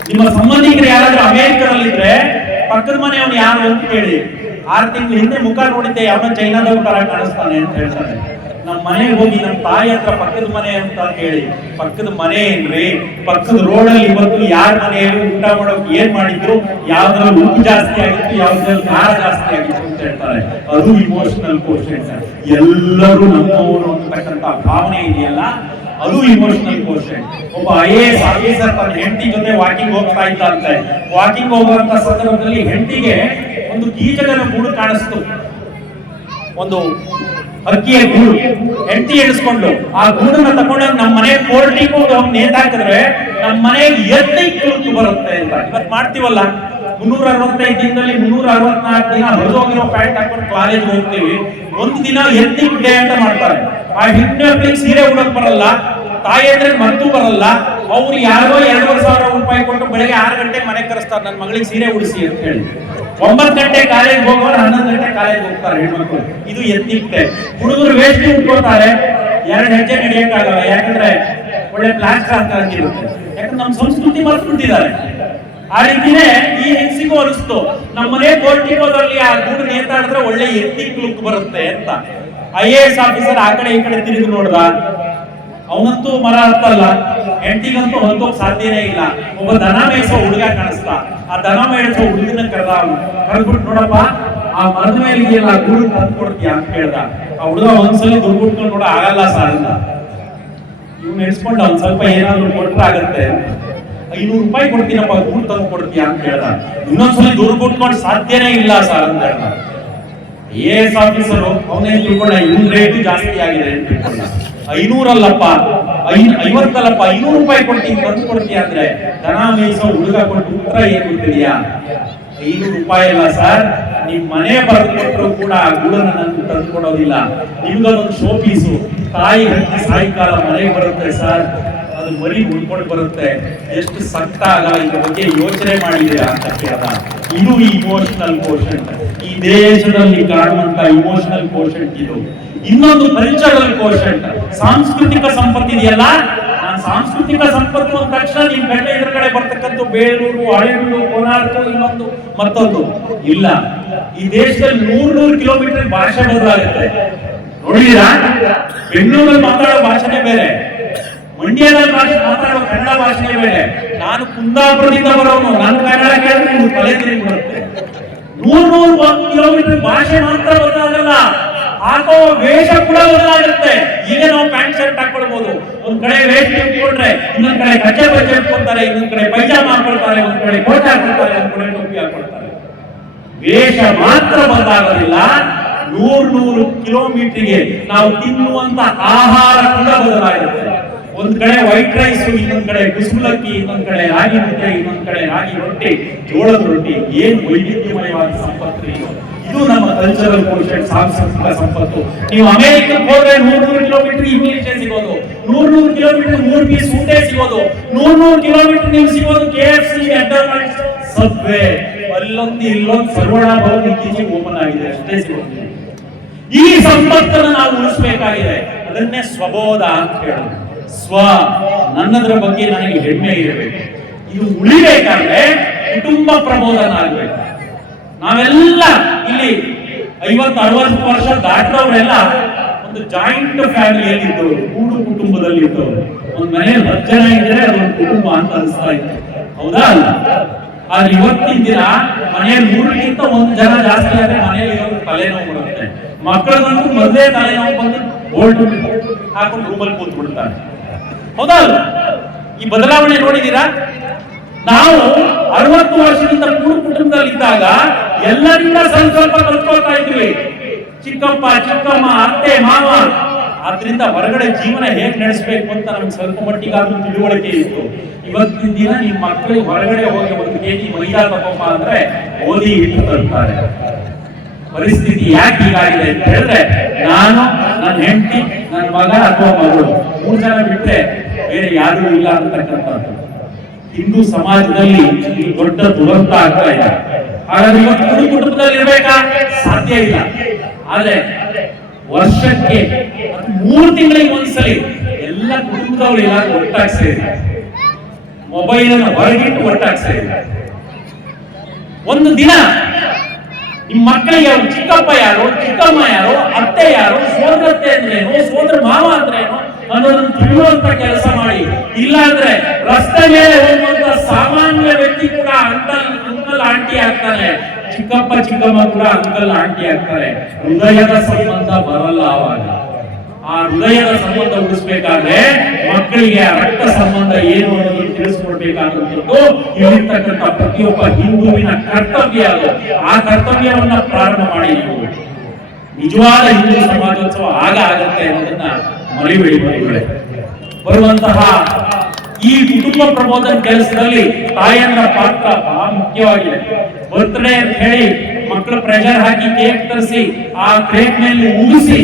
ನಿಮ್ಮ ಸಂಬಂಧಿಕರು ಯಾರಾದ್ರೂ ಅಮೆರಿಕದಲ್ಲಿದ್ರೆ ಪಕ್ಕದ ಮನೆಯವನು ಯಾರು ಅಂತ ಕೇಳಿ, 6 ತಿಂಗಳ ಹಿಂದೆ ಮುಖ ನೋಡಿದ್ದೆ, ಯಾವನ ಚೈನಾದವ್ರ ತರ ಕಾಣಿಸ್ತಾನೆ ಅಂತ ಹೇಳ್ತಾರೆ. ನಮ್ಮ ಮನೆಗೆ ಹೋಗಿ ನಮ್ಮ ತಾಯಿ ಹತ್ರ ಪಕ್ಕದ ಮನೆ ಅಂತ ಹೇಳಿ, ಪಕ್ಕದ ಮನೆ ಏನ್ರಿ, ಪಕ್ಕದ ರೋಡಲ್ಲಿ ಇವತ್ತು ಯಾರ ಮನೆಯಲ್ಲಿ ಊಟ ಮಾಡೋಕೆ ಏನ್ ಮಾಡಿದ್ರು, ಯಾವ್ದ್ರಲ್ಲಿ ಉಪ್ಪು ಜಾಸ್ತಿ ಆಗಿತ್ತು, ಯಾವ್ದ್ರಲ್ಲಿ ಖಾರ ಜಾಸ್ತಿ ಆಗಿತ್ತು ಅಂತ ಹೇಳ್ತಾರೆ. ಅದು ಇಮೋಷನಲ್ ಕೋಶೆಂಟ್. ಎಲ್ಲರೂ ನಮ್ಮವರು ಅಂತಕ್ಕಂಥ ಭಾವನೆ ಇದೆಯಲ್ಲ, ಅದು ಇಮೋಷನಲ್ ಕೋಶೆಂಟ್. ಒಬ್ಬ IAS ಆಫೀಸರ್ ತನ್ನ ಹೆಂಡತಿ ಜೊತೆ ವಾಕಿಂಗ್ ಹೋಗ್ತಾ ಇದ್ದಂತೆ. ವಾಕಿಂಗ್ ಹೋಗುವಂತ ಸಂದರ್ಭದಲ್ಲಿ ಹೆಂಡತಿಗೆ ಒಂದು ಕೀಚಕನ ಗೂಡು ಕಾಣಿಸ್ತು, ಒಂದು ಅಕ್ಕಿಯ ಗೂಡು. ಹೆಂಡತಿ ಎಣಿಸ್ಕೊಂಡು ಆ ಗೂಡನ್ನ ತಗೊಂಡು ನಮ್ಮ ಮನೆ ಕೋರ್ಟಿಗೆ ಹೋಗಿ ನೇತಾಕಿದ್ರೆ ನಮ್ಮ ಮನೆಗೆ ಎತ್ತಿಟ್ಟು ಬರುತ್ತೆ ಅಂತ. ಇವತ್ತು ಮಾಡ್ತೀವಲ್ಲ, 365 ದಿನದಲ್ಲಿ 364 ದಿನ ಹೊರದೋಗಿರೋ ಪ್ಯಾಂಟ್ ಹಾಕೊಂಡು ಕಾಲೇಜ್ ಹೋಗ್ತೀವಿ. ಒಂದು ದಿನ ಎತ್ತಿಕ್ ಡೇ ಅಂತ ಮಾಡ್ತಾರೆ. ಆ ಹೆಣ್ಣು ಸೀರೆ ಉಡಕ್ ಬರಲ್ಲ, ತಾಯಿ ಅಂದ್ರೆ ಮದ್ದು ಬರಲ್ಲ. ಅವ್ರು ಯಾರೋ 2,500 ರೂಪಾಯಿ ಕೊಟ್ಟು ಬೆಳಗ್ಗೆ 6 ಗಂಟೆಗೆ ಮನೆ ಕರೆಸ್ತಾರೆ, ನನ್ನ ಮಗಳಿಗೆ ಸೀರೆ ಉಡಿಸಿ ಅಂತ ಹೇಳಿ. 9 ಗಂಟೆ ಕಾಲೇಜ್ ಹೋಗೋರು 11 ಗಂಟೆ ಕಾಲೇಜ್ ಹೋಗ್ತಾರೆ ಹೆಣ್ಮಕ್ಳು. ಇದು ಎತ್ತಿಕ್ತೆ. ಹುಡುಗರು ವೇಸ್ಟ್ ಉಟ್ಕೋತಾರೆ, 2 ಹೆಜ್ಜೆ ನಡೆಯಕ್ಕಾಗಲ್ಲ, ಯಾಕಂದ್ರೆ ಒಳ್ಳೆ ಪ್ಲಾಸ್ಟರ್ ಅಂತ ಇರುತ್ತೆ. ಯಾಕಂದ್ರೆ ನಮ್ಮ ಸಂಸ್ಕೃತಿ ಮರ್ತ್ಬಿಟ್ಟಿದ್ದಾರೆ. ಆ ರೀತಿನೇ ಈ ಹೆಂಗಸಿಗೂ ಅನಿಸ್ತು, ನಮ್ಮನೆ ಕೋರ್ಟಿಗೋದಲ್ಲಿ ಆ ಗೂಡು ನೇತಾಡಿದ್ರೆ ಒಳ್ಳೆ ಎತ್ತಿಕ್ ಲುಕ್ ಬರುತ್ತೆ ಅಂತ. IAS ಆಫೀಸರ್ ಆ ಕಡೆ ಈ ಕಡೆ ತಿರುಗಿ ನೋಡ್ದ, ಅವನಂತೂ ಮರ ಹತ್ತಲ್ಲ, ಹೆಂಡತಿಗಂತೂ ಹೊಂದೋಕ್ ಸಾಧ್ಯನೇ ಇಲ್ಲ. ಒಬ್ಬ ದನ ಮೇಯಿಸೋ ಹುಡುಗ ಕಾಣಿಸ್ತಾ, ಆ ದನ ಮೇಯಿಸೋ ಹುಡುಗನ ಕರೆದ. ಕರೆದ್ಬಿಟ್ಟು, ನೋಡಪ್ಪ ಆ ಮರದ ಮೇಲೆ ಇದೆಯಲ್ಲ ಗೂಡು ತಂದು ಕೊಡ್ತೀಯ ಅಂತ ಕೇಳ್ದ. ಆ ಹುಡುಗ ಒಂದ್ಸಲಿ ದುರ್ಗುಟ್ಕೊಂಡು ನೋಡ, ಆಗಲ್ಲ ಸರ್ ಅಂತ. ಇವ್ನು ನೆನೆಸ್ಕೊಂಡು ಒಂದ್ ಸ್ವಲ್ಪ ಏನಾದ್ರು ಕೊಟ್ರೆ ಆಗತ್ತೆ, 500 ರೂಪಾಯಿ ಕೊಡ್ತೀನಪ್ಪ, ಗೂಡು ತಂದು ಕೊಡ್ತೀಯ ಅಂತ ಹೇಳ್ದ. ಇನ್ನೊಂದ್ಸಲಿ ದುರ್ಗುಟ್ಕೊಂಡು ಸಾಧ್ಯನೇ ಇಲ್ಲ ಸರ್ ಅಂತ ಹೇಳ್ದ. IAS ಆಫೀಸರು ಅವನೇ ತಿಳ್ಕೊಂಡ, ಇವ್ನ ರೇಟು ಜಾಸ್ತಿ ಆಗಿದೆ ಅಂತ ತಿಳ್ಕೊಂಡ. 500 ಅಲ್ಲಪ್ಪ, 50 ಅಲ್ಲಪ್ಪ, 500 ರೂಪಾಯಿ ಕೊಡ್ತೀನಿ ತಂದು ಕೊಡ್ತೀಯ ಅಂದ್ರೆ ದನ ಮೇಯಿಸೋ ಹುಡುಗ ಕೊಟ್ಟು ಉತ್ತರ ಏನ್ ಗೊತ್ತಿದೆಯಾ? 500 ರೂಪಾಯಿ ಅಲ್ಲ ಸರ್, ನಿಮ್ ಮನೆ ಬರೆದು ಕೊಟ್ಟರು ಕೂಡ ಆ ಗೂಡನ್ನ ನನ್ಗೆ ತಂದು ಕೊಡೋದಿಲ್ಲ. ನಿಮ್ಗೊಂದು ಶೋ ಪೀಸು, ತಾಯಿ ಹತ್ತಿ ಸಾಯಂಕಾಲ ಮನೆಗೆ ಬರುತ್ತೆ ಸರ್, ಅದು ಮರಿ ಉಳ್ಕೊಂಡು ಬರುತ್ತೆ, ಎಷ್ಟು ಸಕ್ತ ಆಗಲ್ಲ, ಇದ್ರ ಬಗ್ಗೆ ಯೋಚನೆ ಮಾಡಿದೆ ಅಂತ ಕೇಳ್ದ. ಇದು ಇಮೋಷನಲ್ ಕೋಶೆಂಟ್. ಈ ದೇಶದಲ್ಲಿ ಕಾಣುವಂತ ಇಮೋಷನಲ್ ಕೋಶೆಂಟ್ ಇದು. ಇನ್ನೊಂದು ಕಲ್ಚರಲ್ ಕೋಶೆಂಟ್, ಸಾಂಸ್ಕೃತಿಕ ಸಂಪತ್ತಿದೆಯಲ್ಲ. ನಾನು ಸಾಂಸ್ಕೃತಿಕ ಸಂಪತ್ತು ಅಂದ ತಕ್ಷಣ ನಿಮ್ ಗಂಟೆ ಎದುರುಗಡೆ ಬರ್ತಕ್ಕಂಥ ಬೇಲೂರು, ಹಳೆಬೀಡು, ಕೋಲಾರ, ಇನ್ನೊಂದು ಮತ್ತೊಂದು ಇಲ್ಲ. ಈ ದೇಶದಲ್ಲಿ 100 ಕಿಲೋಮೀಟರ್ ಭಾಷೆ ಬದಲಾಗುತ್ತೆ. ನೋಡಿದೀರಾ? ಬೆಂಗಳೂರಲ್ಲಿ ಮಾತಾಡೋ ಭಾಷೆನೇ ಬೇರೆ, ಮಂಡ್ಯದಲ್ಲಿ ಮಾತಾಡೋ ಕನ್ನಡ ಭಾಷೆನೇ ಬೇರೆ. ನಾನು ಕುಂದಾಪುರದಿಂದ ಬರೋನು, ನನ್ನ ಕನ್ನಡ ಕೇಳಿದ್ರೆ ನೀವು ತಲೆ ತಿರುಗಿ ಬರುತ್ತೆ. 100 ಕಿಲೋಮೀಟರ್ ಭಾಷೆ ಮಾತ್ರ ಬದಲಾಗಲ್ಲ, ಹಾಕೋ ವೇಷ ಕೂಡ ಬದಲಾಗುತ್ತೆ. ಈಗ ನಾವು ಪ್ಯಾಂಟ್ ಶರ್ಟ್ ಹಾಕೊಳ್ಬಹುದು, ಒಂದ್ ಕಡೆ ವೇಸ್ಟ್ ಇಟ್ಕೊಂಡ್ರೆ ಇನ್ನೊಂದ್ ಕಡೆ ಕಚ್ಚೆ ಬಚ್ಚೆ ಇಟ್ಕೊಳ್ತಾರೆ, ಇನ್ನೊಂದ್ ಕಡೆ ಪೈಜಾಮ ಹಾಕೊಳ್ತಾರೆ, ಒಂದ್ ಕಡೆ ಕೋಟ್ ಹಾಕೊಳ್ತಾರೆ, ಒಂದ್ ಕಡೆ ಟೋಪಿ ಹಾಕೊಳ್ತಾರೆ. ವೇಷ ಮಾತ್ರ ಬದಲಾಗೋದಿಲ್ಲ, 100 ಕಿಲೋಮೀಟರ್ಗೆ ನಾವು ತಿನ್ನುವಂತ ಆಹಾರ ಕೂಡ ಬದಲಾಗುತ್ತೆ. ಒಂದ್ ಕಡೆ ವೈಟ್ ರೈಸ್, ಇನ್ನೊಂದ್ ಕಡೆ ಕುಸುಮಲಕ್ಕಿ, ಇನ್ನೊಂದ್ ಕಡೆ ರಾಗಿ ಮುದ್ದೆ, ಇನ್ನೊಂದ್ ಕಡೆ ರಾಗಿ ರೊಟ್ಟಿ, ಜೋಳದ ರೊಟ್ಟಿ. ಏನ್ ವೈವಿಧ್ಯಮಯವಾದ ಸಂಪತ್ತು ಇದು ನಮ್ಮ ಕಲ್ಚರಲ್ ಕೋಶೆಂಟ್, ಸಾಂಸ್ಕೃತಿಕ ಸಂಪತ್ತು. ನೀವು ಅಮೆರಿಕಕ್ಕೆ ಹೋದ್ರೆ 100 ಕಿಲೋಮೀಟರ್ ಇಂಗ್ಲಿಷೇ ಸಿಗೋದು, 100 ಕಿಲೋಮೀಟರ್ 3 ಪೀಸ್ ಊಟೇ ಸಿಗೋದು, 100 ಕಿಲೋಮೀಟರ್ ನೀವು ಸಿಗೋದು KFC, ಮೆಕ್ಡೊನಾಲ್ಡ್ಸ್, ಸಬ್ವೆ. ಅಲ್ಲೊಂದು ಇಲ್ಲೊಂದು ಸರ್ವಣ ಭವನ ಇತ್ತೀಚೆಗೆ ಓಪನ್ ಆಗಿದೆ, ಅಷ್ಟೇ ಸಿಗೋದು. ಈ ಸಂಪತ್ತನ್ನು ನಾವು ಉಳಿಸಬೇಕಾಗಿದೆ. ಅದನ್ನೇ ಸ್ವಬೋಧ ಅಂತ ಹೇಳೋದು. ಸ್ವ, ನನ್ನದ್ರ ಬಗ್ಗೆ ನನಗೆ ಹೆಮ್ಮೆ ಇರಬೇಕು. ಇದು ಉಳಿಬೇಕಾದ್ರೆ ಕುಟುಂಬ ಪ್ರಬೋಧನ ಆಗ್ಬೇಕು. ನಾವೆಲ್ಲ ಇಲ್ಲಿ 50-60 ವರ್ಷ ದಾಟಿದವರೆಲ್ಲ ಒಂದು ಜಾಯಿಂಟ್ ಫ್ಯಾಮಿಲಿಯಲ್ಲಿ ಇದ್ದವರು, ಕೂಡು ಕುಟುಂಬದಲ್ಲಿ ಇದ್ದವರು. ಒಂದ್ ಮನೆಯಲ್ಲಿ 10 ಜನ ಇದ್ರೆ ಅದೊಂದು ಕುಟುಂಬ ಅಂತ ಅನಿಸ್ತಾ ಇತ್ತು, ಹೌದಾ ಅಲ್ಲ? ಆದ್ರೆ ಇವತ್ತಿನ ದಿನ ಮನೆಯಲ್ಲಿ 3ಗಿಂತ 1 ಜನ ಜಾಸ್ತಿ ಆದ್ರೆ ಮನೆಯಲ್ಲಿ ತಲೆನೋವು ಬರುತ್ತೆ. ಮಕ್ಕಳದಂತೂ ಮೊದಲೇ ತಲೆನೋವು ಬಂದು ಬೋಲ್ಟ್ ಹಾಕೊಂಡು ರೂಮಲ್ಲಿ ಕೂತ್ ಬಿಡ್ತಾರೆ, ಹೌದಾ ಅಲ್ಲ? ಈ ಬದಲಾವಣೆ ನೋಡಿದೀರಾ? ನಾವು 60 ವರ್ಷದಿಂದ ಕೂಡು ಕುಟುಂಬದಲ್ಲಿ ಇದ್ದಾಗ ಎಲ್ಲರಿಂದ ಸ್ವಲ್ಪ ಕಲ್ತ್ಕೊಳ್ತಾ ಇದ್ವಿ, ಚಿಕ್ಕಪ್ಪ, ಚಿಕ್ಕಮ್ಮ, ಅತ್ತೆ, ಮಾವ. ಆದ್ರಿಂದ ಹೊರಗಡೆ ಜೀವನ ಹೇಗೆ ನಡೆಸಬೇಕು ಅಂತ ನಮ್ಗೆ ಸ್ವಲ್ಪ ಮಟ್ಟಿಗಾದ್ರೂ ತಿಳುವಳಿಕೆ ಇತ್ತು. ಇವತ್ತಿನ ದಿನ ನಿಮ್ಮ ಮಕ್ಕಳಿಗೆ ಹೊರಗಡೆ ಹೋಗಿ 1 kg ಮೈದಾ ತಗೊಂಬ ಅಂದ್ರೆ ಓದಿ ಹಿಟ್ಟು ತರ್ತಾರೆ. ಪರಿಸ್ಥಿತಿ ಯಾಕೆ ಹೀಗಾಗಿದೆ ಅಂತ ಹೇಳಿದ್ರೆ, ನಾನು, ನನ್ನ ಹೆಂಡತಿ, ನನ್ನ ಮಗ ಅಥವಾ ಮಗಳು 3 ಜನ ಬಿಟ್ರೆ ಬೇರೆ ಯಾರೂ ಇಲ್ಲ ಅಂತಕ್ಕಂಥದ್ದು ಹಿಂದೂ ಸಮಾಜದಲ್ಲಿ ದೊಡ್ಡ ದುರಂತ ಆಗ್ತಾ ಇದೆ. ಹಾಗಾದ್ರೆ ಇವತ್ತು ಕೂಡು ಕುಟುಂಬದಲ್ಲಿ ಇರ್ಬೇಕಾ? ಸಾಧ್ಯ ಇಲ್ಲ. ಆದ್ರೆ ವರ್ಷಕ್ಕೆ 3 ತಿಂಗಳಿಗೆ ಒಂದ್ಸಲಿ ಎಲ್ಲ ಕುಟುಂಬದವರು ಎಲ್ಲರೂ ಒಟ್ಟಾಗಿ ಸೇರಿ ಮೊಬೈಲ್ ಅನ್ನು ಹೊರಗಿಟ್ಟು ಒಟ್ಟಾಗಿ ಸೇರಿ ಒಂದು ದಿನ ನಿಮ್ಮ ಮಕ್ಕಳಿಗೆ ಅವ್ರು ಚಿಕ್ಕಪ್ಪ ಯಾರು, ಚಿಕ್ಕಮ್ಮ ಯಾರು, ಅತ್ತೆ ಯಾರು, ಸೋದರತ್ತೆ ಅಂದ್ರೇನು, ಸೋದರ ಮಾವ ಅಂದ್ರೇನು ಅನ್ನೋದನ್ನು ತಿಳಿಯುವಂತ ಕೆಲಸ ಮಾಡಿ. ಇಲ್ಲ ಅಂದ್ರೆ ರಸ್ತೆ ಮೇಲೆ ಹೋಗುವಂತ ಸಾಮಾನ್ಯ ವ್ಯಕ್ತಿ ಕೂಡ ಅಂಕಲ್ ಆಂಟಿ ಆಗ್ತಾನೆ, ಚಿಕ್ಕಪ್ಪ ಚಿಕ್ಕಮ್ಮ ಕೂಡ ಅಂಕಲ್ ಆಂಟಿ ಆಗ್ತಾರೆ. ಹೃದಯದ ಸಂಬಂಧ ಬರಲ್ಲ. ಆವಾಗ ಆ ಹೃದಯದ ಸಂಬಂಧ ಉಳಿಸ್ಬೇಕಾದ್ರೆ ಮಕ್ಕಳಿಗೆ ಆ ರಕ್ತ ಸಂಬಂಧ ಏನು ಅನ್ನೋದನ್ನು ತಿಳಿಸ್ಕೊಡ್ಬೇಕಾದಂಥದ್ದು ಇಲ್ಲಿರ್ತಕ್ಕಂಥ ಪ್ರತಿಯೊಬ್ಬ ಹಿಂದೂವಿನ ಕರ್ತವ್ಯ. ಅದು ಆ ಕರ್ತವ್ಯವನ್ನ ಪ್ರಾರಂಭ ಮಾಡಿ ನೀವು ನಿಜವಾದ ಹಿಂದೂ ಸಮಾಜೋತ್ಸವ ಆಗತ್ತೆ ಅನ್ನೋದನ್ನ ಮರಿಬೇಡಿ. ಬರುವಂತಹ ಈ ಕುಟುಂಬ ಪ್ರಬೋಧನ ಕೆಲಸದಲ್ಲಿ ತಾಯಂದ್ರ ಪಾತ್ರ ಬಹಳ ಮುಖ್ಯವಾಗಿದೆ. ಬರ್ತ್ಡೇ ಅಂತ ಹೇಳಿ ಮಕ್ಕಳು ಪ್ರೆಷರ್ ಹಾಕಿ ಕೇಕ್ ತರಿಸಿ ಆ ಕೇಕ್ ಮೇಲೆ ಉಗಿಸಿ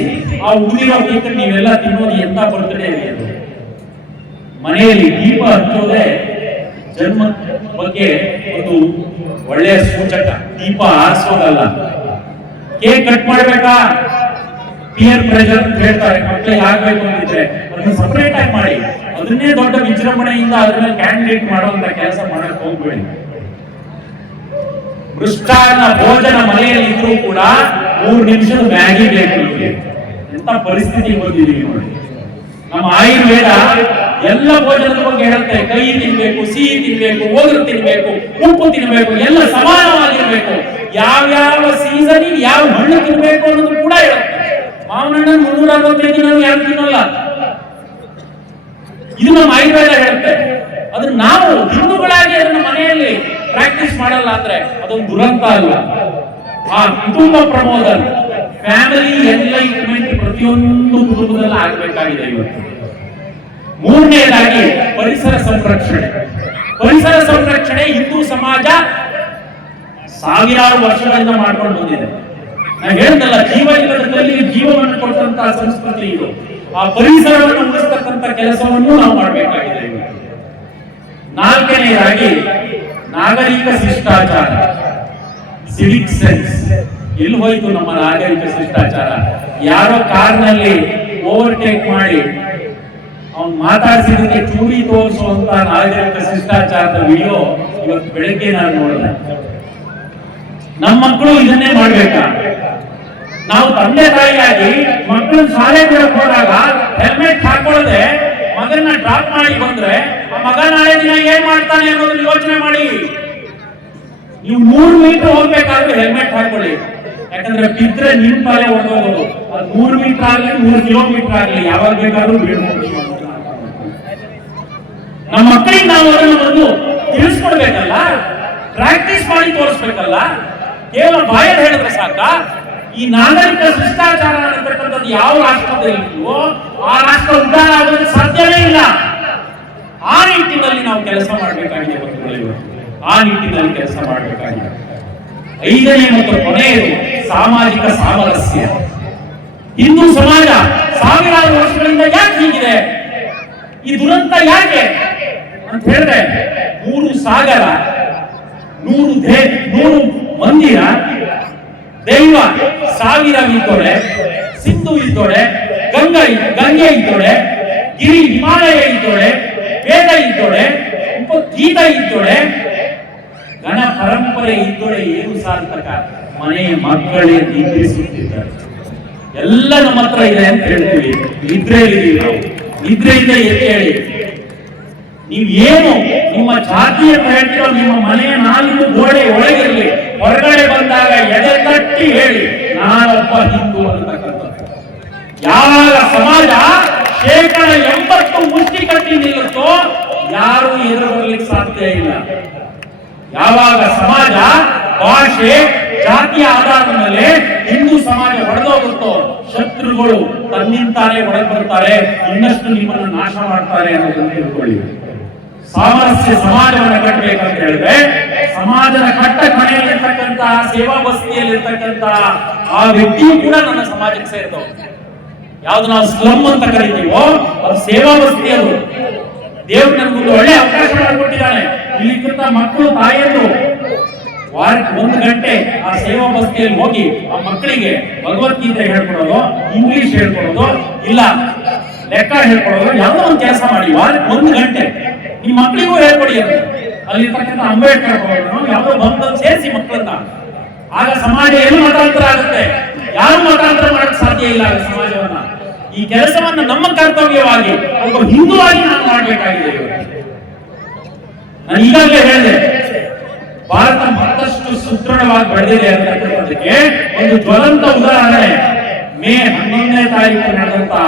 ಆ ಉಗಿರೋ ಕೇಕ್ ನೀವೆಲ್ಲ ತಿನ್ನೋದು ಎಂತ ಬರ್ತ್ಡೇ ಅದು. ಮನೆಯಲ್ಲಿ ದೀಪ ಹಚ್ಚೋದೇ ಜನ್ಮ ಬಗ್ಗೆ ಒಂದು ಒಳ್ಳೆಯ ಸೂಚಕ. ದೀಪ ಆರಿಸೋದಲ್ಲ. ಕೇಕ್ ಕಟ್ ಮಾಡ್ಬೇಕಾ, ಪಿಯರ್ ಪ್ರೆಷರ್ ಅಂತ ಹೇಳ್ತಾರೆ. ಮಕ್ಕಳಿಗೆ ಆಗ್ಬೇಕು ಅಂತಿದ್ರೆ ಅದನ್ನ ಸಪರೇಟ್ ಆಗಿ ಮಾಡಿ. ಅದನ್ನೇ ದೊಡ್ಡ ವಿಜೃಂಭಣೆಯಿಂದ ಅದನ್ನ ಕ್ಯಾಂಡಿಡೇಟ್ ಮಾಡುವಂತ ಕೆಲಸ ಮಾಡಕ್ ಹೋಗ್ಬೇಡಿ. ಮೃಷ್ಟಾನ್ನ ಭೋಜನ ಮನೆಯಲ್ಲಿ ಇದ್ರೂ ಕೂಡ 3 ನಿಮಿಷದ ಮ್ಯಾಗಿ ಬೇಕು. ಎಂತ ಪರಿಸ್ಥಿತಿ ಬಂದಿದ್ದೀವಿ ನೋಡಿ. ನಮ್ಮ ಆಯುರ್ವೇದ ಎಲ್ಲ ಭೋಜನದ ಬಗ್ಗೆ ಹೇಳುತ್ತೆ. ಕಹಿ ತಿನ್ಬೇಕು, ಸಿಹಿ ತಿನ್ಬೇಕು, ಒಗರು ತಿನ್ಬೇಕು, ಉಪ್ಪು ತಿನ್ಬೇಕು, ಎಲ್ಲ ಸಮಾನವಾಗಿರ್ಬೇಕು. ಯಾವ್ಯಾವ ಸೀಸನ್ ಯಾವ ಹಣ್ಣು ತಿನ್ಬೇಕು ಅನ್ನೋದು ಕೂಡ ಹೇಳುತ್ತೆ. ಮಾವಿನ ಹಣ್ಣು 365 ದಿನ ಯಾರು ತಿನ್ನಲ್ಲ. ಇದು ನಮ್ಮ ಆಯುರ್ವೇದ ಹೇಳುತ್ತೆ. ಅದನ್ನ ನಾವು ಹಿಂದೂಗಳಾಗಿ ಅದನ್ನ ಮನೆಯಲ್ಲಿ ಪ್ರಾಕ್ಟೀಸ್ ಮಾಡಲ್ಲ ಅಂದ್ರೆ ಅದೊಂದು ದುರಂತ ಅಲ್ಲ. ಆ ಕುಟುಂಬ ಪ್ರಮೋದನ, ಫ್ಯಾಮಿಲಿ ಎನ್ಲೈಟ್ಮೆಂಟ್ ಪ್ರತಿಯೊಂದು ಕುಟುಂಬದಲ್ಲಿ ಆಗಬೇಕಾಗಿದೆ ಇವತ್ತು. ಮೂರನೇದಾಗಿ ಪರಿಸರ ಸಂರಕ್ಷಣೆ. ಪರಿಸರ ಸಂರಕ್ಷಣೆ ಹಿಂದೂ ಸಮಾಜ ಸಾವಿರಾರು ವರ್ಷಗಳಿಂದ ಮಾಡ್ಕೊಂಡು ಬಂದಿದೆ. ನಾನು ಹೇಳ್ದಲ್ಲ, ಜೀವ ಇಲ್ಲದಲ್ಲಿ ಜೀವವನ್ನು ಕೊಟ್ಟಂತಹ ಸಂಸ್ಕೃತಿ ಇದು. ಆ ಪರಿಸರವನ್ನು ಉಳಿಸ್ತಕ್ಕಂಥ ಕೆಲಸವನ್ನು ನಾವು ಮಾಡಬೇಕಾಗಿದೆ ಇವತ್ತು. ನಾಲ್ಕನೆಯದಾಗಿ ನಾಗರಿಕ ಶಿಷ್ಟಾಚಾರ, ಸಿವಿಕ್ ಸೆನ್ಸ್. ಎಲ್ಲಿ ಹೋಯ್ತು ನಮ್ಮ ನಾಗರಿಕ ಶಿಷ್ಟಾಚಾರ? ಯಾರೋ ಕಾರ್ನಲ್ಲಿ ಓವರ್ಟೇಕ್ ಮಾಡಿ ಅವ್ನು ಮಾತಾಡಿಸಿದಕ್ಕೆ ಚೂರಿ ತೋರಿಸುವಂತ ನಾಗರಿಕ ಶಿಷ್ಟಾಚಾರದ ವಿಡಿಯೋ ಇವತ್ತು ಬೆಳಗ್ಗೆ ನಾನು ನೋಡಿದೆ. ನಮ್ಮ ಮಕ್ಕಳು ಇದನ್ನೇ ಮಾಡ್ಬೇಕಾ? ನಾವು ತಂದೆ ತಾಯಿಯಾಗಿ ಮಕ್ಕಳನ್ನ ಶಾಲೆ ಬಿಡಕ್ ಹೋದಾಗ ಹೆಲ್ಮೆಟ್ ಹಾಕೊಳ್ಳದೆ ಮಗನ್ನ ಡ್ರಾಪ್ ಮಾಡಿ ಬಂದ್ರೆ ಆ ಮಗ ನಾಳೆ ದಿನ ಏನ್ ಮಾಡ್ತಾನೆ ಅನ್ನೋದನ್ನ ಯೋಚನೆ ಮಾಡಿ. ನೀವು 3 ಮೀಟರ್ ಹೋಗ್ಬೇಕಾದ್ರೆ ಹೆಲ್ಮೆಟ್ ಹಾಕೊಳ್ಳಿ. ಯಾಕಂದ್ರೆ ಬಿದ್ರೆ ನಿಮ್ ತಲೆ ಹೊಡೆದೋಗೋದು. ಅದು 3 ಮೀಟರ್ ಆಗ್ಲಿ 3 ಕಿಲೋಮೀಟರ್ ಆಗ್ಲಿ ಯಾವಾಗ ಬೇಕಾದ್ರೂ ಬೀಳ್ಬೋದು. ನಮ್ಮ ಮಕ್ಕಳಿಗೆ ನಾವು ಅದನ್ನು ಒಂದು ತಿಳಿಸ್ಕೊಡ್ಬೇಕಲ್ಲ, ಪ್ರಾಕ್ಟೀಸ್ ಮಾಡಿ ತೋರಿಸ್ಬೇಕಲ್ಲ. ಕೇವಲ ಬಾಯಲ್ಲಿ ಹೇಳಿದ್ರೆ ಸಾಕ? ಈ ನಾಗರಿಕ ಶಿಷ್ಟಾಚಾರ ಅನ್ನತಕ್ಕಂಥದ್ದು ಯಾವ ರಾಷ್ಟ್ರದಲ್ಲಿದೆಯೋ ಆ ರಾಷ್ಟ್ರ ಉದ್ಧಾರ ಆಗೋದಕ್ಕೆ ಸಾಧ್ಯವೇ ಇಲ್ಲ. ಆ ನಿಟ್ಟಿನಲ್ಲಿ ನಾವು ಕೆಲಸ ಮಾಡಬೇಕಾಗಿದೆ. ಆ ನಿಟ್ಟಿನಲ್ಲಿ ಕೆಲಸ ಮಾಡಬೇಕಾಗಿದೆ. 5ನೇ ಮತ್ತು ಕೊನೆಯದು ಸಾಮಾಜಿಕ ಸಾಮರಸ್ಯ. ಹಿಂದೂ ಸಮಾಜ ಸಾವಿರಾರು ವರ್ಷಗಳಿಂದ ಯಾಕೆ ಹೀಗಿದೆ? ಈ ದುರಂತ ಯಾಕೆ ಅಂತ ಹೇಳಿದ್ರೆ 3 ಸಾಗರ, 100 ಮಂದಿರ, ದೈವ 1000 ಇದ್ದೋಳೆ, ಸಿಂಧು ಇದ್ದೋಳೆ, ಗಂಗೆ ಇದ್ದೋಳೆ, ಗಿರಿ ಹಿಮಾಲಯ ಇದ್ದೋಳೆ, ವೇದ ಇದ್ದೋಳೆ, ಗೀತ ಇದ್ದೋಳೆ, ಗಣ ಪರಂಪರೆ ಇದ್ದೋಳೆ. ಏನು ಸಾರ್ಥಕ? ಮನೆಯ ಮಕ್ಕಳೇ ನಿದ್ರಿಸುತ್ತಿದ್ದಾರೆ. ಎಲ್ಲ ನಮ್ಮ ಹತ್ರ ಇದೆ ಅಂತ ಹೇಳ್ತೀವಿ. ನಿದ್ರೆಯಲ್ಲಿ ನಾವು ನಿದ್ರೆಯಿಂದ ಎದ್ದೇಳಿ. ನೀವು ಏನು ನಿಮ್ಮ ಜಾತಿಯನ್ನು ಹೇಳ್ತೀರೋ ನಿಮ್ಮ ಮನೆಯ 4 ಗೋಡೆ ಒಳಗಿರಲಿ, ಹೊರಗಡೆ ಬಂದಾಗ ಎದೆ ತಟ್ಟಿ ಹೇಳಿ ನಾನೊಬ್ಬ ಹಿಂದೂ ಅಂತಕ್ಕಂಥದ್ದು. ಯಾವಾಗ ಸಮಾಜ 80% ಮುಷ್ಟಿ ಕಟ್ಟಿ ನಿಲ್ಲುತ್ತೋ ಯಾರು ಎದುರು ಬರಲಿಕ್ಕೆ ಸಾಧ್ಯ ಇಲ್ಲ. ಯಾವಾಗ ಸಮಾಜ ಭಾಷೆ ಜಾತಿಯ ಆಧಾರದ ಮೇಲೆ ಹಿಂದೂ ಸಮಾಜ ಹೊಡೆದೋಗುತ್ತೋ ಶತ್ರುಗಳು ತನ್ನಿಂತಾನೆ ಹೊಡೆದು ಬರ್ತಾರೆ, ಇನ್ನಷ್ಟು ನಿಮ್ಮನ್ನು ನಾಶ ಮಾಡ್ತಾರೆ ಅನ್ನೋದನ್ನು ತಿಳ್ಕೊಳ್ಳಿ. ಸಾಮರಸ್ಯ ಸಮಾಜವನ್ನು ಕಟ್ಟಬೇಕಂತ ಹೇಳಿದ್ರೆ ಸಮಾಜದ ಕಟ್ಟ ಕಡೆಯಲ್ಲಿರ್ತಕ್ಕಂತಹ ಸೇವಾ ಬಸ್ತಿಯಲ್ಲಿರ್ತಕ್ಕಂತಹ ಆ ವ್ಯಕ್ತಿಯು ಕೂಡ ನನ್ನ ಸಮಾಜಕ್ಕೆ ಸೇರಿದವು. ಯಾವ್ದು ನಾವು ಸ್ಲಮ್ ಅಂತ ಕರಿತೀವೋ ಅದು ಸೇವಾ ಬಸ್ತಿ. ಅದು ದೇವ್ರು ನನ್ಗೊಂದು ಒಳ್ಳೆ ಅವಕಾಶ ಮಾಡಿಕೊಟ್ಟಿದ್ದಾನೆ. ಇಲ್ಲಿರ್ತಂತ ಮಕ್ಕಳು ತಾಯಿಯರು ವಾರಕ್ಕೆ 1 ಗಂಟೆ ಆ ಸೇವಾ ಬಸ್ತಿಯಲ್ಲಿ ಹೋಗಿ ಆ ಮಕ್ಕಳಿಗೆ ಭಗವದ್ಗೀತೆ ಹೇಳ್ಕೊಡೋದು, ಇಂಗ್ಲಿಷ್ ಹೇಳ್ಕೊಡೋದು, ಇಲ್ಲ ಲೆಕ್ಕ ಹೇಳ್ಕೊಡೋದು, ಯಾವುದೋ ಒಂದು ಕೆಲಸ ಮಾಡಿ. ವಾರಕ್ಕೆ 1 ಗಂಟೆ ನಿಮ್ಮ ಮಕ್ಕಳಿಗೂ ಹೇಳ್ಕೊಡಿ. ಅಲ್ಲಿರ್ತಕ್ಕಂಥ ಅಂಬೇಡ್ಕರ್ ಯಾವುದೋ ಬಂದಲ್ಲಿ ಸೇರಿಸಿ ಮಕ್ಕಳನ್ನ ಆಗ ಸಮಾಜ ಏನು ಮತಾಂತರ ಆಗುತ್ತೆ, ಯಾರು ಮತಾಂತರ ಮಾಡಕ್ ಸಾಧ್ಯ ಇಲ್ಲ ಆಗ ಸಮಾಜವನ್ನ. ಈ ಕೆಲಸವನ್ನ ನಮ್ಮ ಕರ್ತವ್ಯವಾಗಿ ಒಬ್ಬ ಹಿಂದೂವಾಗಿ ನಾವು ಮಾಡಬೇಕಾಗಿದೆ. ನಾನು ಈಗಾಗಲೇ ಹೇಳಿದೆ, ಭಾರತ ಮತ್ತಷ್ಟು ಸುದೃಢವಾಗಿ ಬೆಳೆದಿದೆ ಅಂತಕ್ಕಂಥದ್ದಕ್ಕೆ ಒಂದು ಜ್ವಲಂತ ಉದಾಹರಣೆ ಮೇ 11ನೇ ತಾರೀಕು ನಡೆದಂತಹ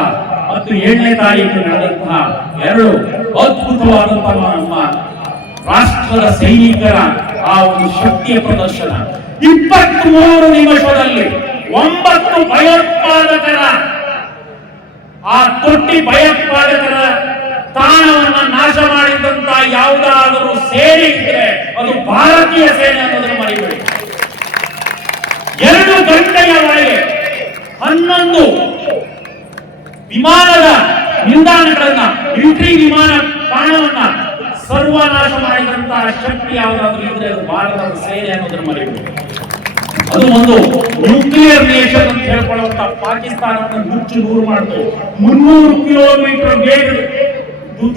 ಮತ್ತು 7ನೇ ತಾರೀಕು ನಡೆದಂತಹ ಎರಡು ಅದ್ಭುತವಾದಂತಹ ನಮ್ಮ ರಾಷ್ಟ್ರದ ಸೈನಿಕರ ಆ ಒಂದು ಶಕ್ತಿಯ ಪ್ರದರ್ಶನ. 23 ನಿಮಿಷದಲ್ಲಿ 9 ಭಯೋತ್ಪಾದಕರ ಆ ತೊಟ್ಟಿ ಭಯೋತ್ಪಾದಕರ ತಾಣವನ್ನ ನಾಶ ಮಾಡಿದಂತ ಯಾವುದಾದರೂ ಸೇನೆ ಇದ್ರೆ ಅದು ಭಾರತೀಯ ಸೇನೆ ಅನ್ನೋದನ್ನು ಮರಿಬೇಡಿ. 2 ಗಂಟೆಯ ಒಳಗೆ 11 ವಿಮಾನದ ನಿಲ್ದಾಣಗಳನ್ನ, ಮಿಲಿಟರಿ ವಿಮಾನ ತಾಣವನ್ನ ಸರ್ವನಾಶ ಮಾಡಿದಂತಹ ಶಕ್ತಿ ಯಾವುದಾದ್ರೂ ಇದ್ರೆ ಅದು ಭಾರತದ ಸೇನೆ ಅನ್ನೋದನ್ನು ಮರಿಬೇಡಿ. ಅದು ಒಂದು ನ್ಯೂಕ್ಲಿಯರ್ ನೇಷನ್ ಅಂತ ಹೇಳ್ಕೊಳ್ಳುವಂತ ಪಾಕಿಸ್ತಾನವನ್ನು ನುಚ್ಚು ನೂರು ಮಾಡಿತು. 300 ಕಿಲೋಮೀಟರ್ ವೇಗ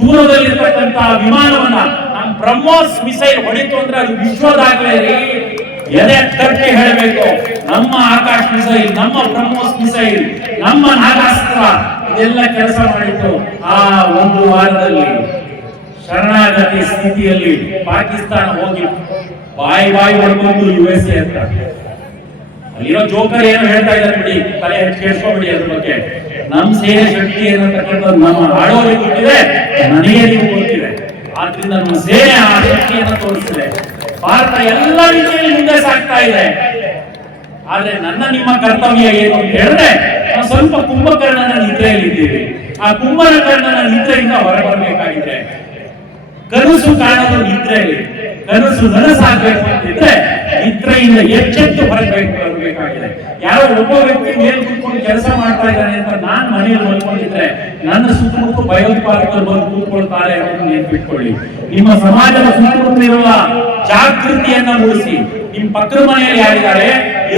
ದೂರದಲ್ಲಿರ್ತಕ್ಕಂತಹ ವಿಮಾನವನ್ನ ನಮ್ಮ ಬ್ರಹ್ಮೋಸ್ ಮಿಸೈಲ್ ಹೊಡಿತು ಅಂದ್ರೆ ಅದು ವಿಶ್ವದಾಗಲೇ ರೀ. ಎದೆ ತಟ್ಟಿ ಹೇಳಬೇಕು, ನಮ್ಮ ಆಕಾಶ್ ಮಿಸೈಲ್, ನಮ್ಮ ಬ್ರಹ್ಮೋಸ್ ಮಿಸೈಲ್, ನಮ್ಮ ನಾಗಾಸ್ತ್ರ ಇದೆಲ್ಲ ಕೆಲಸ ಮಾಡಿತು. ಆ ಒಂದು ವಾರದಲ್ಲಿ ಶರಣಾಗತಿ ಸ್ಥಿತಿಯಲ್ಲಿ ಪಾಕಿಸ್ತಾನ ಹೋಗಿ ಬಾಯಿ ಹೊಡ್ಕೊಂಡು USA ಅಂತ. ಅಲ್ಲಿರೋ ಜೋಕರ್ ಏನು ಹೇಳ್ತಾ ಇದ್ದಾರೆ ಬಿಡಿ, ತಲೆ ಕೇಳಿಸ್ಕೊಬಿಡಿ ಅದ್ರ ಬಗ್ಗೆ. ನಮ್ಮ ಸೇನೆ ಶಕ್ತಿ ಏನಂತಕ್ಕಂಥದ್ದು ನಮ್ಮ ಆಳೋರಿಗೆ ಗೊತ್ತಿದೆ, ನನಗೆ ನೀವು ಗೊತ್ತಿದೆ. ಆದ್ರಿಂದ ನಮ್ಮ ಸೇನೆ ಆ ಶಕ್ತಿಯನ್ನು ತೋರಿಸಿದೆ. ಭಾರತ ಎಲ್ಲ ರೀತಿಯಲ್ಲಿ ಮುಂದೆ ಸಾಗ್ತಾ ಇದೆ. ಆದ್ರೆ ನನ್ನ ನಿಮ್ಮ ಕರ್ತವ್ಯ ಏನು ಅಂತ ಹೇಳಿದ್ರೆ, ನಾವು ಸ್ವಲ್ಪ ಕುಂಭಕರ್ಣನ ನಿದ್ರೆಯಲ್ಲಿದ್ದೀವಿ. ಆ ಕುಂಭಕರ್ಣನ ನಿದ್ರೆಯಿಂದ ಹೊರಬರಬೇಕಾಗಿದೆ. ಕನಸು ಕಾಣೋದು ನಿದ್ರೆಯಲ್ಲಿ, ಕನಸು ನನಸಾಗಬೇಕು ಅಂತಿದ್ರೆ ನಿದ್ರೆಯಿಂದ ಎಚ್ಚೆತ್ತು ಬರಬೇಕಾಗಿದೆ. ಯಾರೋ ಒಬ್ಬ ವ್ಯಕ್ತಿ ಮೇಲೆ ಕೂತ್ಕೊಂಡು ಕೆಲಸ ಮಾಡ್ತಾ ಇದ್ದಾನೆ ಅಂತ ನಾನು ಮನೆಯಲ್ಲಿ ಮಲ್ಕೊಂಡಿದ್ರೆ ನನ್ನ ಸುತ್ತಮುತ್ತ ಭಯೋತ್ಪಾದಕರು ಬಂದು ಕೂತ್ಕೊಳ್ತಾರೆ ಅನ್ನೋದನ್ನ ನೆನಪಿಟ್ಕೊಳ್ಳಿ. ನಿಮ್ಮ ಸಮಾಜದ ಸುತ್ತಮುತ್ತ ಇರುವ ಜಾಗೃತಿಯನ್ನ ಮೂಡಿಸಿ. ನಿಮ್ಮ ಪಕ್ಕದ ಮನೆಯಲ್ಲಿ ಯಾರಿದ್ದಾರೆ,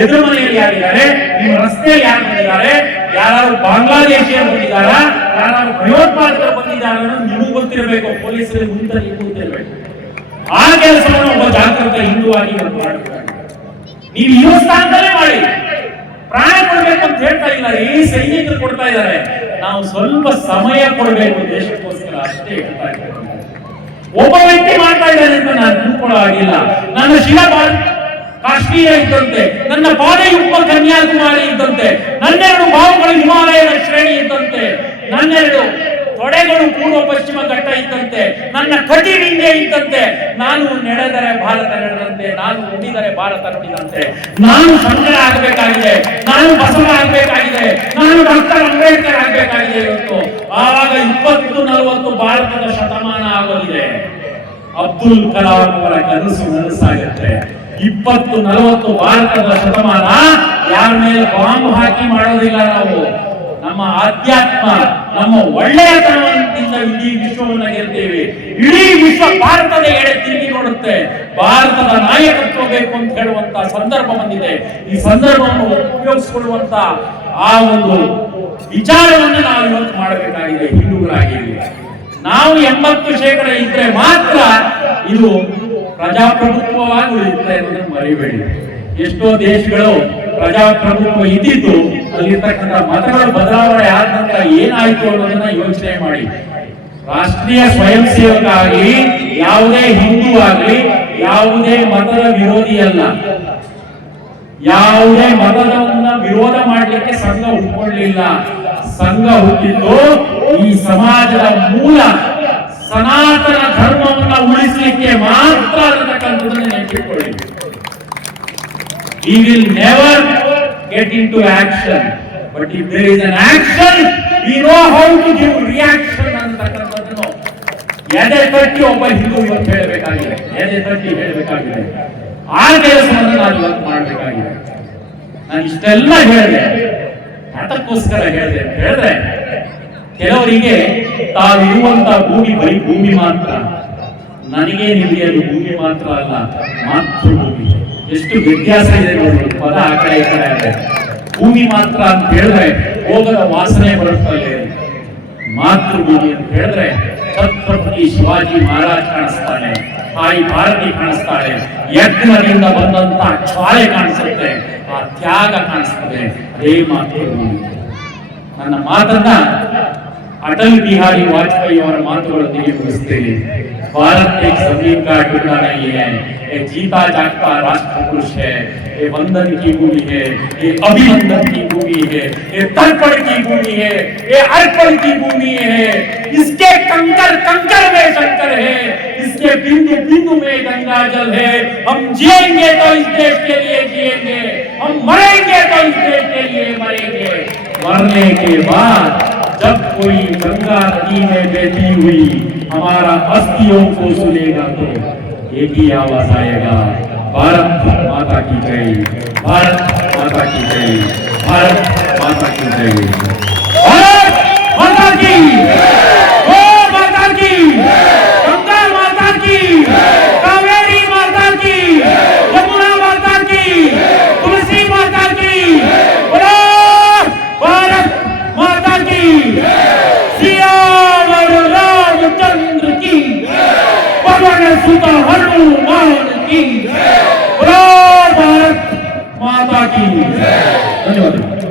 ಎದುರು ಮನೆಯಲ್ಲಿ ಯಾರಿದ್ದಾರೆ, ನಿಮ್ಮ ರಸ್ತೆಯಲ್ಲಿ ಯಾರು ಬಂದಿದ್ದಾರೆ, ಯಾರು ಬಾಂಗ್ಲಾದೇಶಿಯರು ಬಂದಿದ್ದಾರ, ಯಾರು ಭಯೋತ್ಪಾದಕರು ಬಂದಿದ್ದಾರೆ ಅನ್ನೋದು ನಿಮಗೂ ಗೊತ್ತಿರಬೇಕು. ಪೊಲೀಸರಿಗೆ ಮುಂದೆ ನೀವು ಗೊತ್ತಿರಬೇಕು. ಆ ಕೆಲಸವನ್ನು ಒಬ್ಬ ಜಾಗೃತ ಹಿಂದೂವಾಗಿ ಮಾಡಬೇಕು. ನೀವು ಈ ಸ್ಥಾನದಲ್ಲೇ ಮಾಡಿ. ಪ್ರಾಣ ಕೊಡ್ಬೇಕು ಅಂತ ಹೇಳ್ತಾ ಇಲ್ಲ, ಈ ಸೈನಿಕರು ಕೊಡ್ತಾ ಇದ್ದಾರೆ. ನಾವು ಸ್ವಲ್ಪ ಸಮಯ ಕೊಡಬೇಕು ದೇಶಕ್ಕೋಸ್ಕರ, ಅಷ್ಟೇ ಹೇಳ್ತಾ ಇದ್ದಾರೆ. ಒಬ್ಬ ವ್ಯಕ್ತಿ ಮಾಡ್ತಾ ಇದ್ದಾನೆ ಅಂತ ನಾನು ತಿಳ್ಕೊಳ್ಳೋ ಆಗಿಲ್ಲ. ನನ್ನ ಶಿಲಾಬಾದ್ ಕಾಶ್ಮೀರ ಇದ್ದಂತೆ, ನನ್ನ ಪಾದಯುಗ್ಮ ಕನ್ಯಾಕುಮಾರಿ ಇದ್ದಂತೆ, ನನ್ನೆರಡು ಬಾವುಗಳು ಹಿಮಾಲಯದ ಶ್ರೇಣಿ ಇದ್ದಂತೆ, ನನ್ನೆರಡು ತೊಡೆಗಳು ಪೂರ್ವ ಪಶ್ಚಿಮ ಘಟ್ಟ ಇದ್ದಂತೆ, ನನ್ನ ಕಟಿವಿಂದೆ ಇದ್ದಂತೆ, ನಾನು ನಡೆದರೆ ಭಾರತ ನಡೆದಂತೆ, ನಾನು ನುಡಿದರೆ ಭಾರತ ನುಡಿದಂತೆ. ನಾನು ಶಂಕರ ಆಗಬೇಕಾಗಿದೆ, ನಾನು ಬಸವ ಆಗಬೇಕಾಗಿದೆ, ನಾನು ಡಾಕ್ಟರ್ ಅಂಬೇಡ್ಕರ್ ಆಗಬೇಕಾಗಿದೆ. ಇವತ್ತು ಆವಾಗ 2040 ಭಾರತದ ಶತಮಾನ ಆಗೋದಿದೆ. ಅಬ್ದುಲ್ ಕಲಾಂ ಅವರ ಕನಸು ನನಸಾಗುತ್ತೆ. 2040 ಭಾರತದ ಶತಮಾನ ಯಾರ ಮೇಲೆ ಬಾಂಬ್ ಹಾಕಿ ಮಾಡೋದಿಲ್ಲ. ನಾವು ನಮ್ಮ ಆಧ್ಯಾತ್ಮ, ನಮ್ಮ ಒಳ್ಳೆಯತನದಿಂದ ಇಡೀ ವಿಶ್ವವನ್ನ ಗೆಲ್ತೇವೆ. ಇಡೀ ವಿಶ್ವ ಭಾರತದ ಎಡೆ ತಿರುಗಿ ನೋಡುತ್ತೆ. ಭಾರತದ ನಾಯಕತ್ವ ಬೇಕು ಅಂತ ಹೇಳುವಂತ ಸಂದರ್ಭ ಬಂದಿದೆ. ಈ ಸಂದರ್ಭವನ್ನು ಉಪಯೋಗಿಸಿಕೊಳ್ಳುವಂತ ಆ ಒಂದು ವಿಚಾರವನ್ನು ನಾವು ಇವತ್ತು ಮಾಡಬೇಕಾಗಿದೆ. ಹಿಂದೂಗಳಾಗಿ ನಾವು 80% ಇದ್ರೆ ಮಾತ್ರ ಇದು ಪ್ರಜಾಪ್ರಭುತ್ವವಾಗಿ ಉಳಿಯುತ್ತೆ ಅನ್ನೋದನ್ನು ಮರಿಬೇಡಿ. ಎಷ್ಟೋ ದೇಶಗಳು ಪ್ರಜಾಪ್ರಭುತ್ವ ಇದ್ದಿದ್ದು ಅಲ್ಲಿರ್ತಕ್ಕಂಥ ಮತಗಳ ಬದಲಾವಣೆ ಆದ ನಂತರ ಏನಾಯ್ತು ಅನ್ನೋದನ್ನ ಯೋಚನೆ ಮಾಡಿ. ರಾಷ್ಟ್ರೀಯ ಸ್ವಯಂ ಸೇವಕ ಆಗಲಿ, ಯಾವುದೇ ಹಿಂದೂ ಆಗಲಿ, ಯಾವುದೇ ಮತದ ವಿರೋಧಿ ಅಲ್ಲ. ಯಾವುದೇ ಮತದವನ್ನ ವಿರೋಧ ಮಾಡಲಿಕ್ಕೆ ಸಂಘ ಹುಟ್ಟುಕೊಳ್ಳಲಿಲ್ಲ. ಸಂಘ ಹುಟ್ಟಿದ್ದು ಈ ಸಮಾಜದ ಮೂಲ ಸನಾತನ ಧರ್ಮವನ್ನ ಉಳಿಸಲಿಕ್ಕೆ ಮಾತ್ರ ಅನ್ನತಕ್ಕಂಥದ್ದನ್ನು ನೆನಪಿಟ್ಕೊಳ್ಳಿ. We will never get into action, but if there is an action, we know how to give reaction ಅನ್ನತಕ್ಕಂಥದ್ದನ್ನು ಎದೆ ತಟ್ಟಿ ಒಬ್ಬ ಹಿಂದೂ ಇವತ್ತು ಹೇಳಬೇಕಾಗಿದೆ. ಎದೆ ತಟ್ಟಿ ಹೇಳಬೇಕಾಗಿದೆ. ಆ ಕೆಲಸವನ್ನು ನಾವು ಇವತ್ತು ಮಾಡಬೇಕಾಗಿದೆ. ನಾನು ಇಷ್ಟೆಲ್ಲ ಹೇಳಿದೆ ಅದಕ್ಕೋಸ್ಕರ ಹೇಳಿದೆ ಅಂತ ಹೇಳಿದ್ರೆ, ಕೆಲವರಿಗೆ ತಾವಿರುವಂತ ಭೂಮಿ ಬರೀ ಭೂಮಿ ಮಾತ್ರ. ನನಗೆ ನಿಮಗೆ ಅದು ಭೂಮಿ ಮಾತ್ರ ಅಲ್ಲ, ಮಾತೃಭೂಮಿ. ಎಷ್ಟು ವ್ಯತ್ಯಾಸ ಇದೆ ನೋಡಿ, ಪದ ಆ ಕಡೆ ಈ ಕಡೆ ಇದೆ. ಭೂಮಿ ಮಾತ್ರ ಅಂತ ಹೇಳಿದ್ರೆ ಹೋಗದ ವಾಸನೆ ಬರುತ್ತಲ್ಲ. ಮಾತೃಭೂಮಿ ಅಂತ ಹೇಳಿದ್ರೆ ಛತ್ರಪತಿ ಶಿವಾಜಿ ಮಹಾರಾಜ್ ಕಾಣಿಸ್ತಾನೆ, ತಾಯಿ ಭಾರತಿ ಕಾಣಿಸ್ತಾಳೆ, ಯಜ್ಞದಿಂದ ಬಂದಂತ ಜ್ವಾಲೆ ಕಾಣಿಸುತ್ತೆ, ಆ ತ್ಯಾಗ ಕಾಣಿಸ್ತದೆ. ಅದೇ ಮಾತು ನನ್ನ ಮಾತನ್ನ ಅಟಲ್ ಬಿಹಾರಿ ವಾಜಪೇಯಿ ಅವರ ಮಾತುಗಳೊಂದಿಗೆ ಮುಗಿಸ್ತೇನೆ. भारत एक जमीन का टुकड़ा नहीं है, ये जीता जागता राष्ट्र पुरुष है, ये वंदन की भूमि है, ये अभिनंदन की भूमि है, ये तर्पण की भूमि है, ये अर्पण की भूमि है. इसके कंकर कंकर में शंकर है, इसके बिंदु बिंदु में गंगा जल है. हम जिएंगे तो इस देश के लिए जिएंगे, हम मरेंगे तो इस देश के लिए मरेंगे. मरने के बाद जब कोई गंगा नदी में बहती हुई हमारा अस्थियों को सुनेगा तो एक ही आवाज आएगा, भारत माता की जय, भारत माता की जय, भारत माता की जय, भारत माता की, गो माता की, गंगा माता की, कावेरी माता की, यमुना माता की, तुलसी माता की, बोलो भारत माता की, सियावर रामचंद्र की, पवन सुत हनुमान की, बोलो भारत माता की. धन्यवाद.